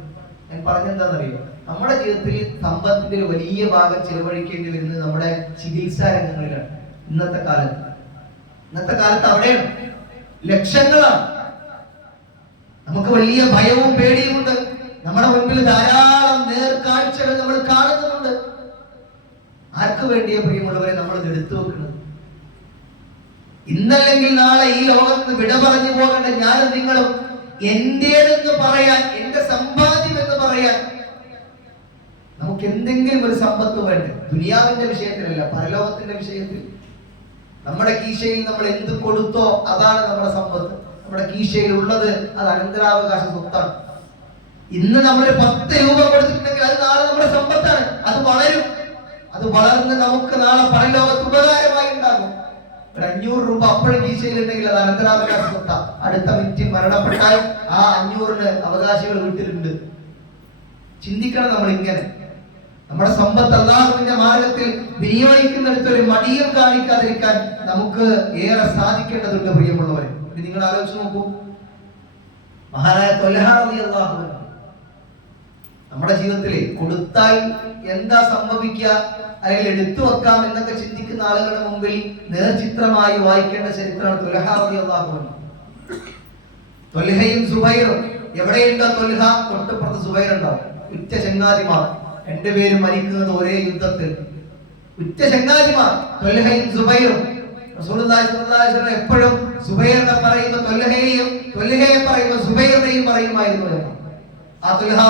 ഞാൻ പറഞ്ഞെന്താണെന്നറിയോ? നമ്മുടെ ജീവിതത്തിൽ സമ്പത്തിന്റെ ഒരു വലിയ ഭാഗം ചിലവഴിക്കേണ്ടി വരുന്നത് നമ്മുടെ ചികിത്സാ രംഗങ്ങളിലാണ്. ഇന്നത്തെ കാലത്ത് അവിടെയാണ് ലക്ഷങ്ങളാണ്. നമുക്ക് വലിയ ഭയവും പേടിയുമുണ്ട്. നമ്മുടെ മുൻപിൽ ധാരാളം നേർക്കാഴ്ചകൾ നമ്മൾ കാണുന്നുണ്ട്. ആർക്ക് വേണ്ടിയ പ്രിയമുള്ളവരെ നമ്മൾ ഇത് എടുത്തു വെക്കുന്നത്? ഇന്നല്ലെങ്കിൽ നാളെ ഈ ലോകത്ത് വിട പറഞ്ഞു പോകേണ്ട ഞാനും നിങ്ങളും എന്റേതെന്ന് പറയാൻ, എന്റെ സമ്പാദ്യം എന്ന് പറയാൻ നമുക്ക് എന്തെങ്കിലും ഒരു സമ്പത്ത് വേണ്ടേ? ദുനിയാവിന്റെ വിഷയത്തിലല്ല, പരലോകത്തിന്റെ വിഷയത്തിൽ. നമ്മുടെ കീശയിൽ നമ്മൾ എന്ത് കൊടുത്തോ അതാണ് നമ്മുടെ സമ്പത്ത്. നമ്മുടെ കീശയിൽ ഉള്ളത് അത് അനന്തരാവകാശ സ്വത്താണ്. ഇന്ന് നമ്മൾ 10 രൂപ കൊടുത്തിട്ടുണ്ടെങ്കിൽ അത് നാളെ നമ്മുടെ സമ്പത്താണ്. അത് വളരും. അത് വളർന്ന് നമുക്ക് നാളെ പരലോകത്ത് ഉപകാരമായി ഉണ്ടാകും. ഒരു 500 രൂപ അപ്പോഴും കീശയിൽ ഉണ്ടെങ്കിൽ അത് അനന്തരാവകാശ സ്വത്താണ്. അടുത്ത മിനിറ്റ് മരണപ്പെട്ടാൽ ആ 500-ന് അവകാശികൾ വീട്ടിലുണ്ട്. ചിന്തിക്കണം നമ്മൾ ഇങ്ങനെ. നമ്മുടെ സമ്പത്ത് അല്ലാഹുവിന്റെ മാർഗത്തിൽ വിനിയോഗിക്കുന്നിടത്ത് ഒരു മടിയും കാണിക്കാതിരിക്കാൻ നമുക്ക് ഏറെ സാധിക്കേണ്ടതുണ്ട് പ്രിയമുള്ളവരെ. നിങ്ങൾ ആലോചിച്ച് നോക്കൂ, മഹാനായ ത്വൽഹ റളിയല്ലാഹു അൻഹു നമ്മുടെ ജീവിതത്തിൽ കൊടുത്താൽ എന്താ സംഭവിക്കുക, അല്ലെങ്കിൽ എടുത്തു വെക്കാം എന്നൊക്കെ ചിന്തിക്കുന്ന ആളുകളുടെ മുമ്പിൽ നേർചിത്രമായി വായിക്കേണ്ട ചരിത്രമാണ് ത്വൽഹ റളിയല്ലാഹു അൻഹു. ത്വൽഹയും സുബൈറും. എവിടെയുണ്ടോ ത്വൽഹ, തൊട്ടപ്പുറത്ത് സുബൈർ ഉണ്ടാവും. ഉറ്റ ചങ്ങാതിമാർ, രണ്ടുപേരും മരിക്കുന്നത് ഒരേ യുദ്ധത്തിൽ. ഉറ്റ ചങ്ങാതിമാർ ത്വൽഹയും സുബൈറും. റസൂലുള്ളാഹി സ്വല്ലല്ലാഹു അലൈഹി വസല്ലം എപ്പോഴും സുബൈറിനെ പറയുമ്പോൾ ത്വൽഹയെയും, ത്വൽഹയെ പറയുമ്പോൾ സുബൈറിനെയും പറയുമായിരുന്നു. ആ ത്വൽഹ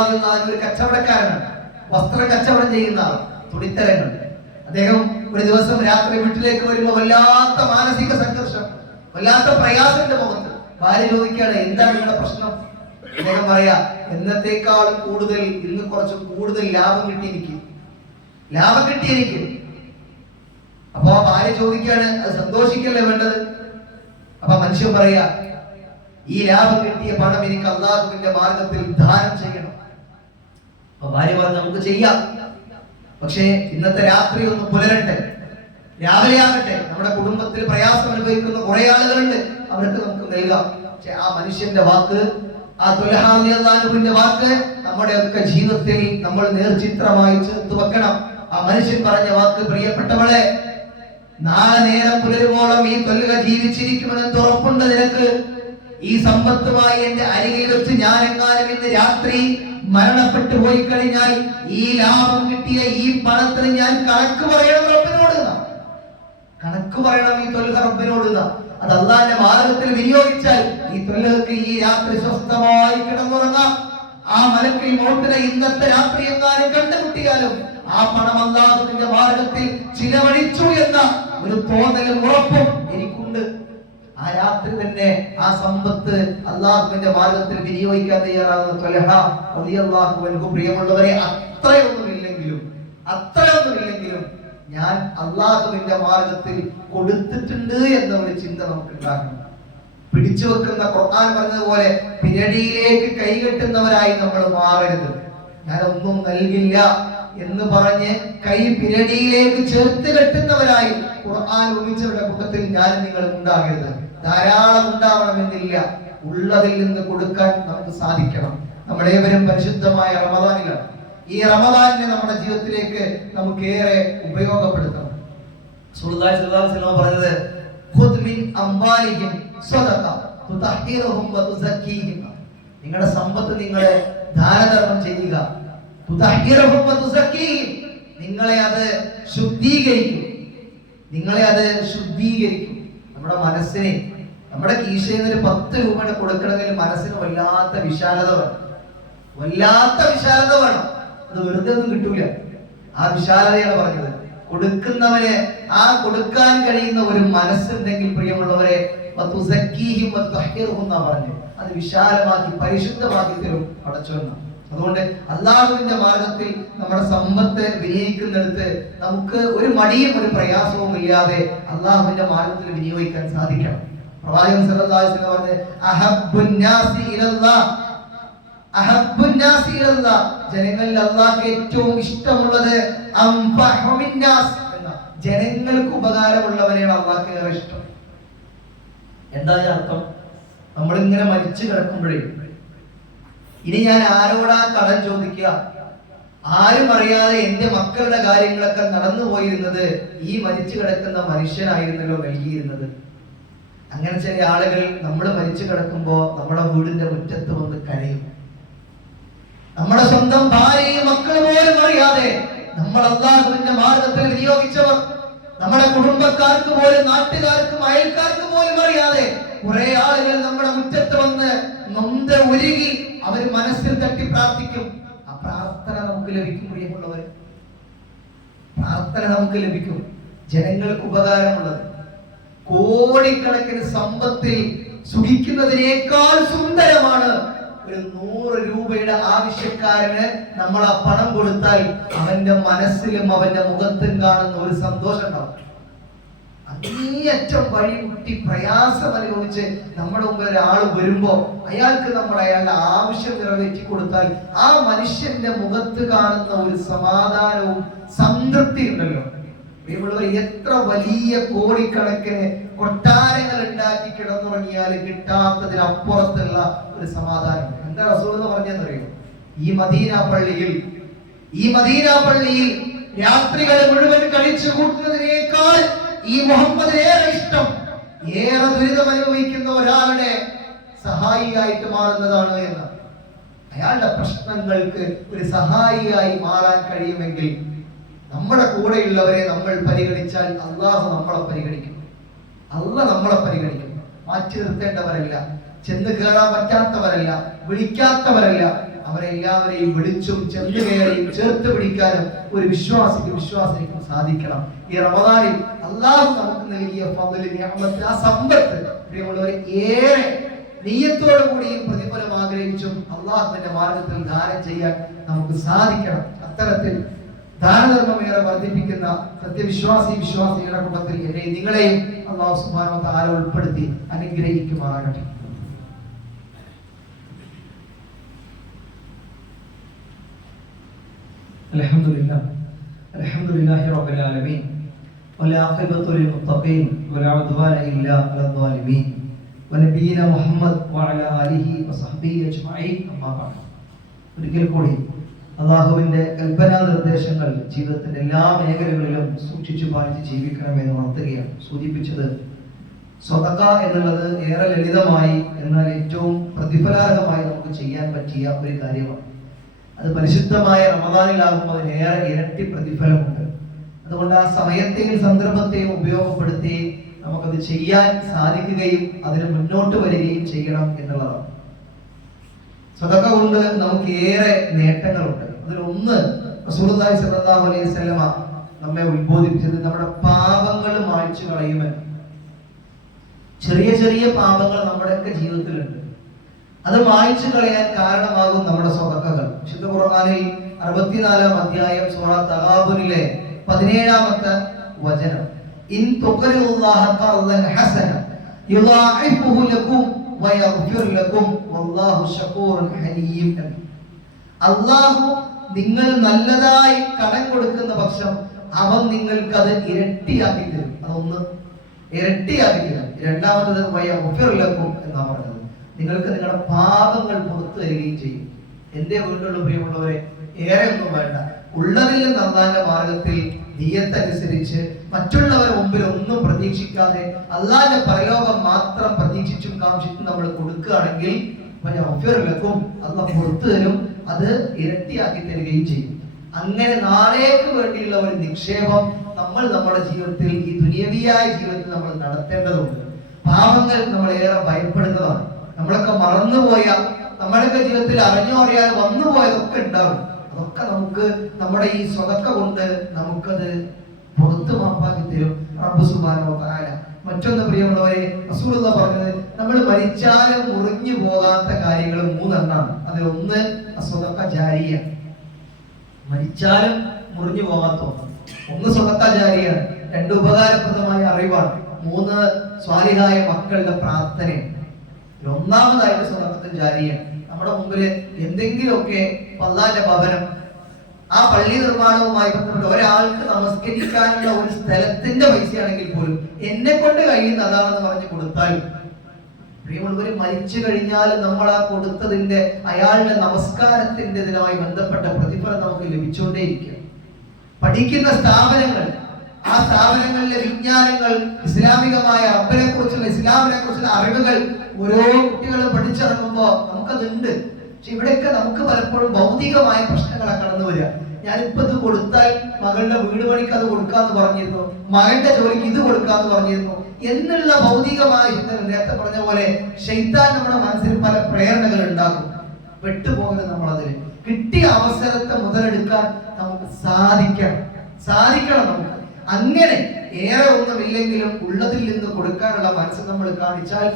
ഒരു കച്ചവടക്കാരനാണ്, വസ്ത്ര കച്ചവടം ചെയ്യുന്ന തുണിത്തരങ്ങൾ. അദ്ദേഹം ഒരു ദിവസം രാത്രി വീട്ടിലേക്ക് വരുമ്പോൾ വല്ലാത്ത മാനസിക സംഘർഷം, വല്ലാത്ത പ്രയാസത്തിന്റെ മുഖത്ത്. ഭാര്യ ചോദിക്കുകയാണ്, എന്താണ് നിങ്ങളുടെ പ്രശ്നം? അദ്ദേഹം പറയാ, എന്നത്തേക്കാളും കൂടുതൽ ഇന്ന് കുറച്ച് കൂടുതൽ ലാഭം കിട്ടി എനിക്ക്. അപ്പൊ ഭാര്യ ചോദിക്കുകയാണ്, അത് സന്തോഷിക്കല്ലേ വേണ്ടത്? അപ്പൊ മനുഷ്യൻ പറയാ, ഈ ലാഭം കിട്ടിയ പണം എനിക്ക് അല്ലാഹുവിന്റെ മാർഗത്തിൽ ദാനം ചെയ്യണം. അപ്പൊ ഭാര്യ പറഞ്ഞു, നമുക്ക് ചെയ്യാം, പക്ഷേ ഇന്നത്തെ രാത്രി ഒന്ന് പുലരട്ടെ, രാവിലെ ആകട്ടെ. നമ്മുടെ കുടുംബത്തിൽ പ്രയാസം അനുഭവിക്കുന്ന കുറെ ആളുകളുണ്ട്, അവർക്ക് നമുക്ക് നൽകാം. പക്ഷെ ആ മനുഷ്യന്റെ വാക്ക്, ആ ത്വൽഹ റളിയല്ലാഹുവിന്റെ വാക്ക് നമ്മുടെ ഒക്കെ ജീവിതത്തിൽ നമ്മൾ നേർചിത്രമായി ചേർത്ത് വെക്കണം. ആ മനുഷ്യൻ പറഞ്ഞ വാക്ക്, പ്രിയപ്പെട്ടവളെ, നാളെ നേരം പുലരുവോളം ഈ ത്വൽഹ ജീവിച്ചിരിക്കുമെന്ന് ഉറപ്പുണ്ട് നിനക്ക്? ഈ സമ്പത്തുമായി എന്റെ അരികിൽ വെച്ച് ഞാൻ എങ്ങാനും ഇന്ന് രാത്രി മരണപ്പെട്ടു പോയി കഴിഞ്ഞാൽ ഈ ലാഭം കിട്ടിയ ഈ പണത്തിന് ഞാൻ കണക്ക് പറയണം റബ്ബിനോട്. കണക്ക് പറയണം ഈ ത്വൽഹ റബ്ബിനോട്. അത് അല്ലാഹുവിന്റെ മാർഗത്തിൽ വിനിയോഗിച്ചാൽ ഈ ത്വൽഹക്ക് ഈ രാത്രി സ്വസ്ഥമായി കിടന്നുറങ്ങാം. ആ മലക്കിൽ മൗത്തിനെ ഇന്നത്തെ രാത്രി എങ്ങാനും കണ്ടുമുട്ടിയാലും ആ പണം അല്ലാഹുവിന്റെ മാർഗത്തിൽ ചിലവഴിച്ചു എന്ന ഒരു തോന്നലും ഉറപ്പും എനിക്കുണ്ട്. ആ രാത്രി തന്നെ ആ സമ്പത്ത് അല്ലാഹുവിന്റെ മാർഗത്തിൽ വിനിയോഗിക്കാൻ തയ്യാറാകുന്ന ത്വൽഹ റളിയല്ലാഹു അൻഹു. പ്രിയമുള്ളവരെ, അത്രയൊന്നുമില്ലെങ്കിലും ഞാൻ അല്ലാഹുവിന്റെ മാർഗത്തിൽ കൊടുത്തിട്ടുണ്ട് എന്ന ഒരു ചിന്ത നമുക്ക് ഉണ്ടാകണം. പിടിച്ചു വെക്കുന്ന ഖുർആൻ പറഞ്ഞതുപോലെ പിരടിയിലേക്ക് കൈകെട്ടുന്നവരായി നമ്മൾ മാറരുത്. ഞാനൊന്നും നൽകില്ല എന്ന് പറഞ്ഞ് കൈ പിരടിയിലേക്ക് ചേർത്ത് കെട്ടുന്നവരായി ഖുർആൻ ഉപയോഗിച്ചവരുടെ കൂട്ടത്തിൽ ഞാനും നിങ്ങളും ഉണ്ടാകരുത്. ധാരാളം ഉണ്ടാവണമെന്നില്ല, ഉള്ളതിൽ നിന്ന് കൊടുക്കാൻ നമുക്ക് സാധിക്കണം. നമ്മളേവരും പരിശുദ്ധമായ റമദാനിലാണ്. ഈ റമദാനിനെ നമ്മുടെ ജീവിതത്തിലേക്ക് നമുക്ക് ഏറെ ഉപയോഗപ്പെടുത്തണം. റസൂലുള്ളാഹി സ്വല്ലല്ലാഹു അലൈഹി വസല്ലം പറഞ്ഞത്, ഖുദ് മിൻ അംവാലിഹിം സദഖ തുതഹിറുഹും വതുസക്കീഹിം. നിങ്ങളുടെ സമ്പത്ത് നിങ്ങളെ ദാനധർമ്മം ചെയ്യുക. തുതഹിറുഹും വതുസക്കീഹിം, നിങ്ങളെ അത് ശുദ്ധീകരിക്കും. നമ്മുടെ മനസ്സിനെ, നമ്മുടെ കീശയിൽ നിന്ന് ഒരു 10 രൂപയുടെ കൊടുക്കണമെങ്കിൽ മനസ്സിന് വല്ലാത്ത വിശാലത വേണം, വല്ലാത്ത വിശാലത വേണം. അത് വെറുതെ ഒന്നും കിട്ടൂല. ആ വിശാലതയാണ് പറഞ്ഞത്. കൊടുക്കുന്നവന് ആ കൊടുക്കാൻ കഴിയുന്ന ഒരു മനസ്സുണ്ടെങ്കിൽ പ്രിയമുള്ളവരെ പറഞ്ഞു, അത് വിശാലമാക്കി പരിശുദ്ധമാക്കി തരും പടച്ചോൻ. അതുകൊണ്ട് അള്ളാഹുവിന്റെ മാർഗത്തിൽ നമ്മുടെ സമ്പത്ത് വിനിയോഗിക്കുന്നിടത്ത് നമുക്ക് ഒരു മടിയും ഒരു പ്രയാസവും ഇല്ലാതെ അള്ളാഹുവിന്റെ മാർഗത്തിൽ വിനിയോഗിക്കാൻ സാധിക്കണം. പ്രവാചകൻ സല്ലല്ലാഹു അലൈഹി വസല്ലം പറഞ്ഞു, അഹബ്ബുൻ നാസി ഇലല്ലാഹ്, അഹബ്ബുൻ നാസി ഇലല്ലാഹ്, ജനങ്ങളിൽ അല്ലാഹുവിന് ഏറ്റവും ഇഷ്ടമുള്ളത് അൻഫഉ മിന്നാസ് എന്ന, ജനങ്ങൾക്ക് ഉപകാരമുള്ളവരെയാണ് അല്ലാഹുവിന് ഏറെ ഇഷ്ടം. എന്താ അർത്ഥം? നമ്മൾ ഇങ്ങനെ മരിച്ചു കിടക്കുമ്പോഴേ ഇനി ഞാൻ ആരോടാ കടം ചോദിക്കുക? ആരും അറിയാതെ എന്റെ മക്കളുടെ കാര്യങ്ങളൊക്കെ നടന്നു പോയിരുന്നത് ഈ മരിച്ചു കിടക്കുന്ന മനുഷ്യനായിരുന്നല്ലോ നൽകിയിരുന്നത്. അങ്ങനെ ചില ആളുകൾ നമ്മൾ മരിച്ചു കിടക്കുമ്പോ നമ്മുടെ വീടിന്റെ മുറ്റത്ത് വന്ന് കരയും. നമ്മുടെ സ്വന്തം ഭാര്യയും മക്കൾ പോലും അറിയാതെ നമ്മൾ അല്ലാഹുവിന്റെ മാർഗത്തിൽ വിനിയോഗിച്ചവർ, നമ്മുടെ കുടുംബക്കാർക്ക് പോലും, നാട്ടുകാർക്കും അയൽക്കാർക്കും പോലും അറിയാതെ കുറെ ആളുകൾ നമ്മുടെ മുറ്റത്ത് വന്ന് നൊന്ത് ഉരുകി അവർ മനസ്സിൽ തട്ടി പ്രാർത്ഥിക്കും. ആ പ്രാർത്ഥന നമുക്ക് ലഭിക്കും പ്രിയമുള്ളവരെ, പ്രാർത്ഥന നമുക്ക് ലഭിക്കും. ജനങ്ങൾക്ക് ഉപകാരമുള്ളത്, കോടിക്കണക്കിന് സമ്പത്തിൽ സുഖിക്കുന്നതിനേക്കാൾ സുന്ദരമാണ് ഒരു 100 രൂപയുടെ ആവശ്യക്കാരന് നമ്മൾ ആ പണം കൊടുത്താൽ അവന്റെ മനസ്സിലും അവന്റെ മുഖത്തും കാണുന്ന ഒരു സന്തോഷം ഉണ്ടാവും. അങ്ങേയറ്റം വഴിമുട്ടി പ്രയാസം അനുഭവിച്ച് നമ്മുടെ മുമ്പ് ഒരാൾ വരുമ്പോ അയാൾക്ക് നമ്മൾ അയാളുടെ ആവശ്യം നിറവേറ്റി കൊടുത്താൽ ആ മനുഷ്യന്റെ മുഖത്ത് കാണുന്ന ഒരു സമാധാനവും സംതൃപ്തി ഉണ്ടല്ലോ. എത്ര വലിയ കോടിക്കണക്കിന് കൊട്ടാരങ്ങൾ ഉണ്ടാക്കി കിടന്നുറങ്ങിയാൽ കിട്ടാത്തതിനപ്പുറത്തുള്ള ഒരു സമാധാനം. എന്താ റസൂൽ എന്ന് പറഞ്ഞെന്നറിയോ? ഈ മദീന പള്ളിയിൽ രാത്രികൾ മുഴുവൻ കഴിച്ചു കൂട്ടുന്നതിനേക്കാൾ ഈ മുഹമ്മദിന് ഏറെ ഇഷ്ടം, ഏറെ ദുരിതം അനുഭവിക്കുന്ന ഒരാളുടെ സഹായിയായിട്ട് മാറുന്നതാണ് എന്ന്. അയാളുടെ പ്രശ്നങ്ങൾക്ക് ഒരു സഹായിയായി മാറാൻ കഴിയുമെങ്കിൽ നമ്മുടെ കൂടെയുള്ളവരെ നമ്മൾ പരിഗണിച്ചാൽ അള്ളാഹു നമ്മളെ പരിഗണിക്കും. അള്ളാഹ് നമ്മളെ പരിഗണിക്കും. മാറ്റി നിർത്തേണ്ടവരല്ല, ചെന്ന് കയറാൻ പറ്റാത്തവരല്ല, വിളിക്കാത്തവരല്ല, അവരെല്ലാവരെയും വിളിച്ചും ചെന്ന് കയറിയും ചേർത്ത് പിടിക്കാനും ഒരു വിശ്വാസിക്കും സാധിക്കണം. ഈ റമദാനിൽ അള്ളാഹു നമുക്ക് നൽകിയ ആ സമ്പത്ത് പ്രിയമുള്ളവരെ ഏറെ നിയ്യത്തോടു കൂടിയും പ്രതിഫലം ആഗ്രഹിച്ചും അള്ളാഹുവിന്റെ മാർഗത്തിൽ ദാനം ചെയ്യാൻ നമുക്ക് സാധിക്കണം. അത്തരത്തിൽ ദാനധർമ്മം ഏറെ വർദ്ധിപ്പിക്കുന്ന വിശ്വാസിയുടെ കൂട്ടത്തിൽ എന്നെ നിങ്ങളെയും അല്ലാഹു സുബ്ഹാനഹു വ തആല ഉൾപ്പെടുത്തി അനുഗ്രഹിക്കുമാറാകട്ടെ. അൽഹംദുലില്ലാഹി റബ്ബിൽ ആലമീൻ വൽആഖിബത്തു ലിൽമുത്തഖീൻ വലാ ഉദ്വാന ഇല്ലാ അലൽ ളാലിമീൻ വനബിയിന മുഹമ്മദ് വഅലാ ആലിഹി വസഹ്ബിഹി അജ്മഈൻ. അമ്മാ ബഅദ്. ഒരിക്കൽ കൂടി അള്ളാഹുവിന്റെ കൽപ്പനാ നിർദ്ദേശങ്ങൾ ജീവിതത്തിന്റെ എല്ലാ മേഖലകളിലും സൂക്ഷിച്ചു പാലിച്ച് ജീവിക്കണമെന്ന് ഉണർത്തുകയാണ്. സൂചിപ്പിച്ചത് സ്വതക്ക എന്നുള്ളത് ഏറെ ലളിതമായി എന്നാൽ ഏറ്റവും പ്രതിഫലാർഹമായി നമുക്ക് ചെയ്യാൻ പറ്റിയ ഒരു കാര്യമാണ്. അത് പരിശുദ്ധമായ റമദാനിലാകുമ്പോൾ അതിനേറെ ഇരട്ടി പ്രതിഫലമുണ്ട്. അതുകൊണ്ട് ആ സമയത്തെയും സന്ദർഭത്തെയും ഉപയോഗപ്പെടുത്തി നമുക്കത് ചെയ്യാൻ സാധിക്കുകയും അതിന് മുന്നോട്ട് വരികയും ചെയ്യണം എന്നുള്ളതാണ്. സ്വതക്ക കൊണ്ട് നമുക്ക് ഏറെ നേട്ടങ്ങളുണ്ട്. അതിലൊന്ന് റസൂലുള്ളാഹി സ്വല്ലല്ലാഹു അലൈഹി വസല്ലമ നമ്മെ ഉത്ബോധിപ്പിച്ചത് നമ്മുടെ പാപങ്ങൾ മായ്ച്ചു കളയുമെന്ന്. ചെറിയ ചെറിയ പാപങ്ങൾ നമ്മുടെയൊക്കെ ജീവിതത്തിലുണ്ട്, അത് മായ്ച്ചു കളയാൻ കാരണമാകും നമ്മുടെ സ്വതക്കകൾ. വിശുദ്ധ ഖുർആനിൽ 64-ാം അധ്യായം സൂറ തഗാബുനിലെ 17-ാമത്തെ വചനം, ഇൻ തുഖരില്ലാഹ ഖർദൻ ഹസന യുളാഇഫുഹു ലക്കും വയഗ്ഫിർ ലക്കും വല്ലാഹു ശകൂറുൻ ഹലീം. അല്ലാഹു നിങ്ങൾ നല്ലതായി കടം കൊടുക്കുന്ന പക്ഷം അവൻ നിങ്ങൾക്ക് അത് ഇരട്ടിയാക്കി തരും. അതൊന്ന് ഇരട്ടിയാക്കി തരും. രണ്ടാമത്തത് വയഗ്ഫിർ ലക്കും എന്നാ പറഞ്ഞത്, നിങ്ങൾക്ക് നിങ്ങളുടെ പാപങ്ങൾ പുറത്തു തരികയും ചെയ്യും. എന്റെ വീട്ടിലുള്ള പ്രിയമുള്ളവരെ, ഏറെ ഒന്നും വേണ്ട, ഉള്ളതിൽ നിന്ന് അല്ലാഹുവിന്റെ മാർഗത്തിൽ നിയ്യത്തനുസരിച്ച് മറ്റുള്ളവർ മുമ്പിൽ ഒന്നും പ്രതീക്ഷിക്കാതെ അല്ലാഹുവിന്റെ പരലോകം മാത്രം പ്രതീക്ഷിച്ചും കാക്ഷിച്ചും നമ്മൾ കൊടുക്കുകയാണെങ്കിൽ അല്ലാഹു പുറത്തു തരും, അത് ഇരട്ടിയാക്കി തരികയും ചെയ്യും. അങ്ങനെ നാളേക്ക് വേണ്ടിയുള്ള ഒരു നിക്ഷേപം നമ്മൾ നമ്മുടെ ജീവിതത്തിൽ, ഈ ദുനിയവിയായ ജീവിതത്തിൽ നമ്മൾ നടത്തേണ്ടതുണ്ട്. പാപങ്ങൾ നമ്മളേറെ ഭയപ്പെടുന്നതാണ്. നമ്മളൊക്കെ മറന്നുപോയ, നമ്മളൊക്കെ ജീവിതത്തിൽ അറിഞ്ഞോ അറിയാതെ വന്നുപോയതൊക്കെ ഉണ്ടാവും. അതൊക്കെ നമുക്ക് നമ്മുടെ ഈ സ്വതക്ക കൊണ്ട് നമുക്കത് പുറത്ത് മാപ്പാക്കി തരും റബ്ബ് സുബ്ഹാനഹു വ തആല. മറ്റൊന്ന് പ്രിയമുള്ളവരെ, റസൂലുള്ളാഹി പറഞ്ഞത് നമ്മൾ മരിച്ചാലും മുറിഞ്ഞു പോകാത്ത കാര്യങ്ങൾ 3 എണ്ണമാണ്. അതിലൊന്ന് സ്വതക്ക ജാരിയ, മരിച്ചാലും മുറിഞ്ഞു പോകാത്ത ഒന്ന് സ്വതക്ക ജാരിയാണ്, 2 ഉപകാരപ്രദമായ അറിവാണ്, 3 സ്വാലിഹായ മക്കളുടെ പ്രാർത്ഥനയാണ്. ഒന്നാമതായിട്ട് സ്വതക്കത്തുൽ ജാരിയ. നമ്മുടെ മുമ്പിൽ എന്തെങ്കിലുമൊക്കെ അല്ലാഹുവിന്റെ ഭവനം, ആ പള്ളി നിർമ്മാണവുമായി ബന്ധപ്പെട്ട് ഒരാൾക്ക് നമസ്കരിക്കാനുള്ള ഒരു സ്ഥലത്തിന്റെ പൈസയാണെങ്കിൽ പോലും എന്നെ കൊണ്ട് കഴിയുന്ന അതാണെന്ന് പറഞ്ഞു കൊടുത്താൽ, പ്രിയമുള്ളവര്, മരിച്ചു കഴിഞ്ഞാൽ നമ്മൾ ആ കൊടുത്തതിന്റെ, അയാളുടെ നമസ്കാരത്തിൻ്റെതിനുമായി ബന്ധപ്പെട്ട പ്രതിഫലം നമുക്ക് ലഭിച്ചുകൊണ്ടേയിരിക്കും. പഠിക്കുന്ന സ്ഥാപനങ്ങൾ, ആ സ്ഥാപനങ്ങളിലെ വിജ്ഞാനങ്ങൾ, ഇസ്ലാമികമായ റബ്ബിനെ കുറിച്ചുള്ള, ഇസ്ലാമിനെ കുറിച്ചുള്ള അറിവുകൾ ഓരോ കുട്ടികളും പഠിച്ചിറങ്ങുമ്പോൾ നമുക്കതുണ്ട്. പക്ഷെ ഇവിടെയൊക്കെ നമുക്ക് പലപ്പോഴും ഭൗതികമായ പ്രശ്നങ്ങളാണ് കടന്നു വരിക. ഞാനിപ്പോ ഇത് കൊടുത്താൽ മകളുടെ വീട് പണിക്ക് അത് കൊടുക്കാന്ന് പറഞ്ഞിരുന്നു, മകന്റെ ജോലിക്ക് ഇത് കൊടുക്കാന്ന് പറഞ്ഞിരുന്നു എന്നുള്ള ഭൗതികമായ ചിന്തകൾ, നേരത്തെ പറഞ്ഞ പോലെ ശൈത്താൻ നമ്മുടെ മനസ്സിൽ പല പ്രേരണകൾ ഉണ്ടാക്കും. പെട്ടുപോകരുത്. നമ്മളതിൽ കിട്ടിയ അവസരത്തെ മുതലെടുക്കാൻ നമുക്ക് സാധിക്കണം. നമുക്ക് അങ്ങനെ ഏറെ ഒന്നുമില്ലെങ്കിലും ഉള്ളതിൽ നിന്ന് കൊടുക്കാനുള്ള മനസ്സ് നമ്മൾ കാണിച്ചാൽ,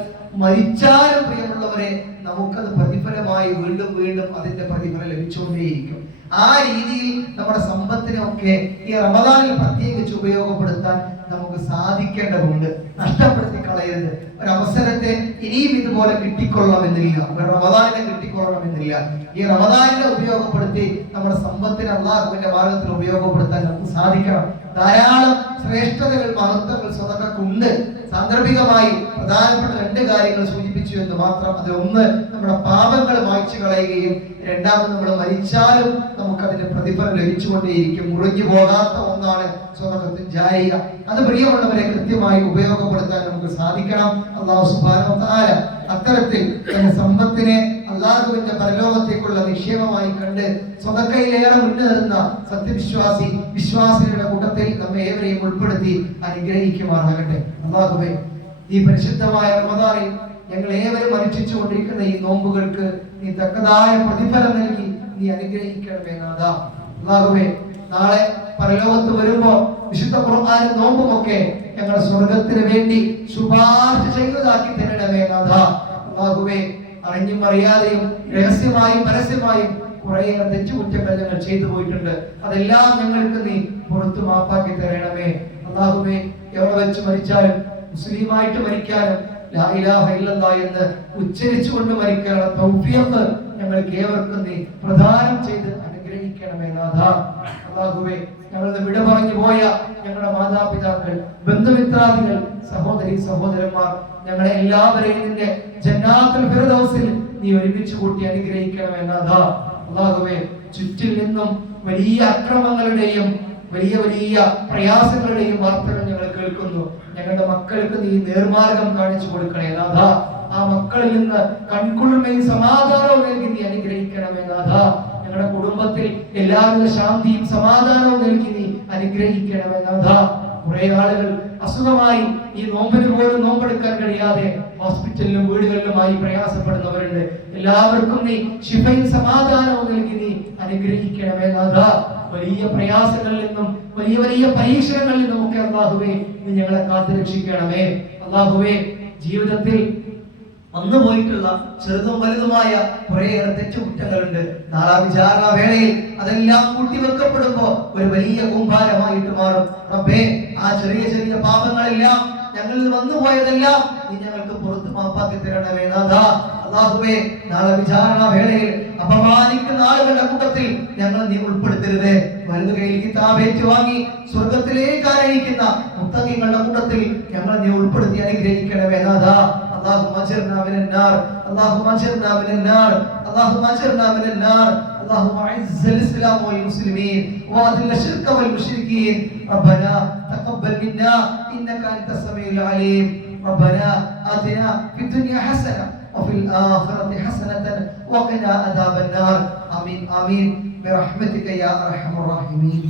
മരിച്ചാലും പ്രിയമുള്ളവരെ, നമുക്കത് പ്രതിഫലമായി വീണ്ടും വീണ്ടും അതിന്റെ പ്രതിഫലം ലഭിച്ചുകൊണ്ടേയിരിക്കും. ആ രീതിയിൽ നമ്മുടെ സമ്പത്തിനൊക്കെ ഈ റമദാനിൽ പ്രത്യേകിച്ച് ഉപയോഗപ്പെടുത്താൻ നമുക്ക് സാധിക്കേണ്ടതുണ്ട്. നഷ്ടപ്പെടുത്തി കളയരുത്. ഒരു അവസരത്തെ ഇനിയും ഇതുപോലെ കിട്ടിക്കൊള്ളണമെന്നില്ല, ഒരു റമദാനിനെ കിട്ടിക്കൊള്ളണമെന്നില്ല. ഈ റമദാനിനെ ഉപയോഗപ്പെടുത്തി നമ്മുടെ സമ്പത്തിനെ അല്ലാഹുവിന്റെ മാർഗത്തിൽ ഉപയോഗപ്പെടുത്താൻ നമുക്ക് സാധിക്കണം. ധാരാളം ശ്രേഷ്ഠതകൾ, മഹത്വങ്ങൾ സ്വതക്കക്കുണ്ട്. സാന്ദർഭികമായി പ്രധാനപ്പെട്ട 2 കാര്യങ്ങൾ സൂചിപ്പിച്ചു എന്ന് മാത്രം. അതിലൊന്ന് നമ്മുടെ പാപങ്ങൾ മായ്ച്ചു കളയുകയും, രണ്ടാമത് നമ്മൾ മരിച്ചാലും നമുക്ക് അതിന്റെ പ്രതിഫലം ലഭിച്ചുകൊണ്ടേയിരിക്കും. മുറിഞ്ഞു പോകാത്ത ഒന്നാണ് സ്വതക്കത്തുൽ ജാരിയ. അത് പ്രിയമുള്ളവരെ കൃത്യമായി ഉപയോഗപ്പെടുത്താൻ നമുക്ക് സാധിക്കണം. അല്ലാഹു സുബ്ഹാനഹു വ തആല അത്തരത്തിൽ സമ്പത്തിനെ അല്ലാഹുവിന്റെ പരലോകത്തേക്കുള്ള നിക്ഷേപമായി കണ്ട് സ്വതക്കയിലേറെ മുന്നേറുന്ന വിശ്വാസികളുടെ കൂട്ടത്തിൽ നമ്മെ ഏവരെയും ഉൾപ്പെടുത്തി അനുഗ്രഹിക്കുമാറാകട്ടെ. അല്ലാഹുവേ, ഈ പരിശുദ്ധമായ റമദാനിൽ ഞങ്ങൾ ഏവരും അനുഷ്ഠിച്ചു കൊണ്ടിരിക്കുന്ന ഈ നോമ്പുകൾക്ക് നീ തക്കതായ പ്രതിഫലം നൽകി നീ അനുഗ്രഹിക്കണമേ നാഥാ. അല്ലാഹുവേ, നാളെ പരലോകത്ത് വരുമ്പോ വിശുദ്ധ ഖുർആനും നോമ്പുമൊക്കെ ഞങ്ങളുടെ സ്വർഗത്തിന് വേണ്ടി ശുപാർശ ചെയ്തതാക്കി തരണമേ നാഥാ. അല്ലാഹുവേ, അറിഞ്ഞും അറിയാതെയും രഹസ്യമായും പരസ്യമായും കുറേയേറെ തെറ്റുകുറ്റങ്ങൾ ഞങ്ങൾ ചെയ്തു പോയിട്ടുണ്ട്. അതെല്ലാം ഞങ്ങൾക്ക് നീ പുറത്തു മാപ്പാക്കി തരണമേ. അല്ലാഹുവേ, എവിടെ വെച്ച് മരിച്ചാലും മുസ്ലിമായിട്ട് മരിക്കാനും ലാ ഇലാഹ ഇല്ലല്ലാഹ് എന്ന് ഉച്ചരിച്ചുകൊണ്ട് മരിക്കാനുള്ള തൗഫീഖ് ഞങ്ങൾക്ക് ഏവർക്കും നീ പ്രദാനം ചെയ്ത് അനുഗ്രഹിക്കണമേ നാഥാ. അല്ലാഹുവേ, ഞങ്ങളുടെ വിട പറഞ്ഞു പോയ ഞങ്ങളുടെ മാതാപിതാക്കൾ, ബന്ധുമിത്രാദികൾ, സഹോദരി സഹോദരന്മാർ, ഞങ്ങളെ എല്ലാവരെയും നിന്റെ ജന്നാത്തുൽ ഫിർദൗസിൽ നീ ഒരുമിച്ച് കൂട്ടി അനുഗ്രഹിക്കണമേ നാഥാ. അല്ലാഹുവേ, ചുറ്റിൽ നിന്നും വലിയ അക്രമങ്ങളുടെയും വലിയ വലിയ പ്രയാസങ്ങളുടെയും വാർത്തകൾ ഞങ്ങൾ കേൾക്കുന്നു. ഞങ്ങളുടെ മക്കൾക്ക് നീ നേർമാർഗം കാണിച്ചു കൊടുക്കണേ നാഥാ. ആ മക്കളിൽ നിന്ന് കൺകുളിർമയും സമാധാനവും നൽകി നീ അനുഗ്രഹിക്കണമേ നാഥാ. ഞങ്ങളുടെ കുടുംബത്തിൽ എല്ലാവിധ ശാന്തിയും സമാധാനവും നൽകി നീ അനുഗ്രഹിക്കണമേ നാഥാ. കുറെ ആളുകൾ അസുഖമായി ഈ നോമ്പിന് പോലും നോമ്പെടുക്കാൻ കഴിയാതെ ഹോസ്പിറ്റലിലും വീടുകളിലുമായി പ്രയാസപ്പെടുന്നവരുണ്ട്. എല്ലാവർക്കും നീ ശിഫയും സമാധാനവും നൽകി നീ അനുഗ്രഹിക്കണമേ നാഥാ. വലിയ പ്രയാസങ്ങളിൽ നിന്നും വലിയ വലിയ പരീക്ഷണങ്ങളിൽ നിന്നും ഒക്കെ അല്ലാഹുവേ നീ ഞങ്ങളെ കാത്തുരക്ഷിക്കണമേ. അല്ലാഹുവേ, ജീവിതത്തിൽ വന്നു പോയിട്ടുള്ള ചെറുതും വലുതുമായ കുറേയേറെ തെറ്റുകുറ്റങ്ങളുണ്ട്. നാളെ വിചാരണ വേളയിൽ അതെല്ലാം കൂട്ടിവെക്കപ്പെടുമ്പോ ഒരു വലിയ കൂമ്പാരമായിട്ട് മാറും. റബ്ബേ, ആ ചെറിയ ചെറിയ പാപങ്ങളെല്ലാം, ഞങ്ങളിൽ വന്നുപോയതെല്ലാം നീ ഞങ്ങൾക്ക് പുറത്ത് മാപ്പാക്കി തരണമേ നാഥാ. അല്ലാഹുവേ, നാളെ വിചാരണ വേളയിൽ അപമാനിക്കുന്ന ആളുകളുടെ കൂട്ടത്തിൽ ഞങ്ങൾ നീ ഉൾപ്പെടുത്തരുതേ. വലതു കയ്യിൽ കിതാബേറ്റ് വാങ്ങി സ്വർഗത്തിലേക്ക് ആനയിക്കുന്ന മുത്തഖീങ്ങളുടെ കൂട്ടത്തിൽ ഞങ്ങൾ നീ ഉൾപ്പെടുത്തി അനുഗ്രഹിക്കണമേ നാഥാ. اللهم اجرنا من النار، اللهم اجرنا من النار، اللهم اجرنا من النار. اللهم اعز الاسلام والمسلمين واذل الشرك والمشركين. ربنا تقبل منا انك انت السميع العليم. ربنا آتنا في الدنيا حسنه وفي الاخره حسنه وقنا عذاب النار. امين امين برحمتك يا ارحم الراحمين.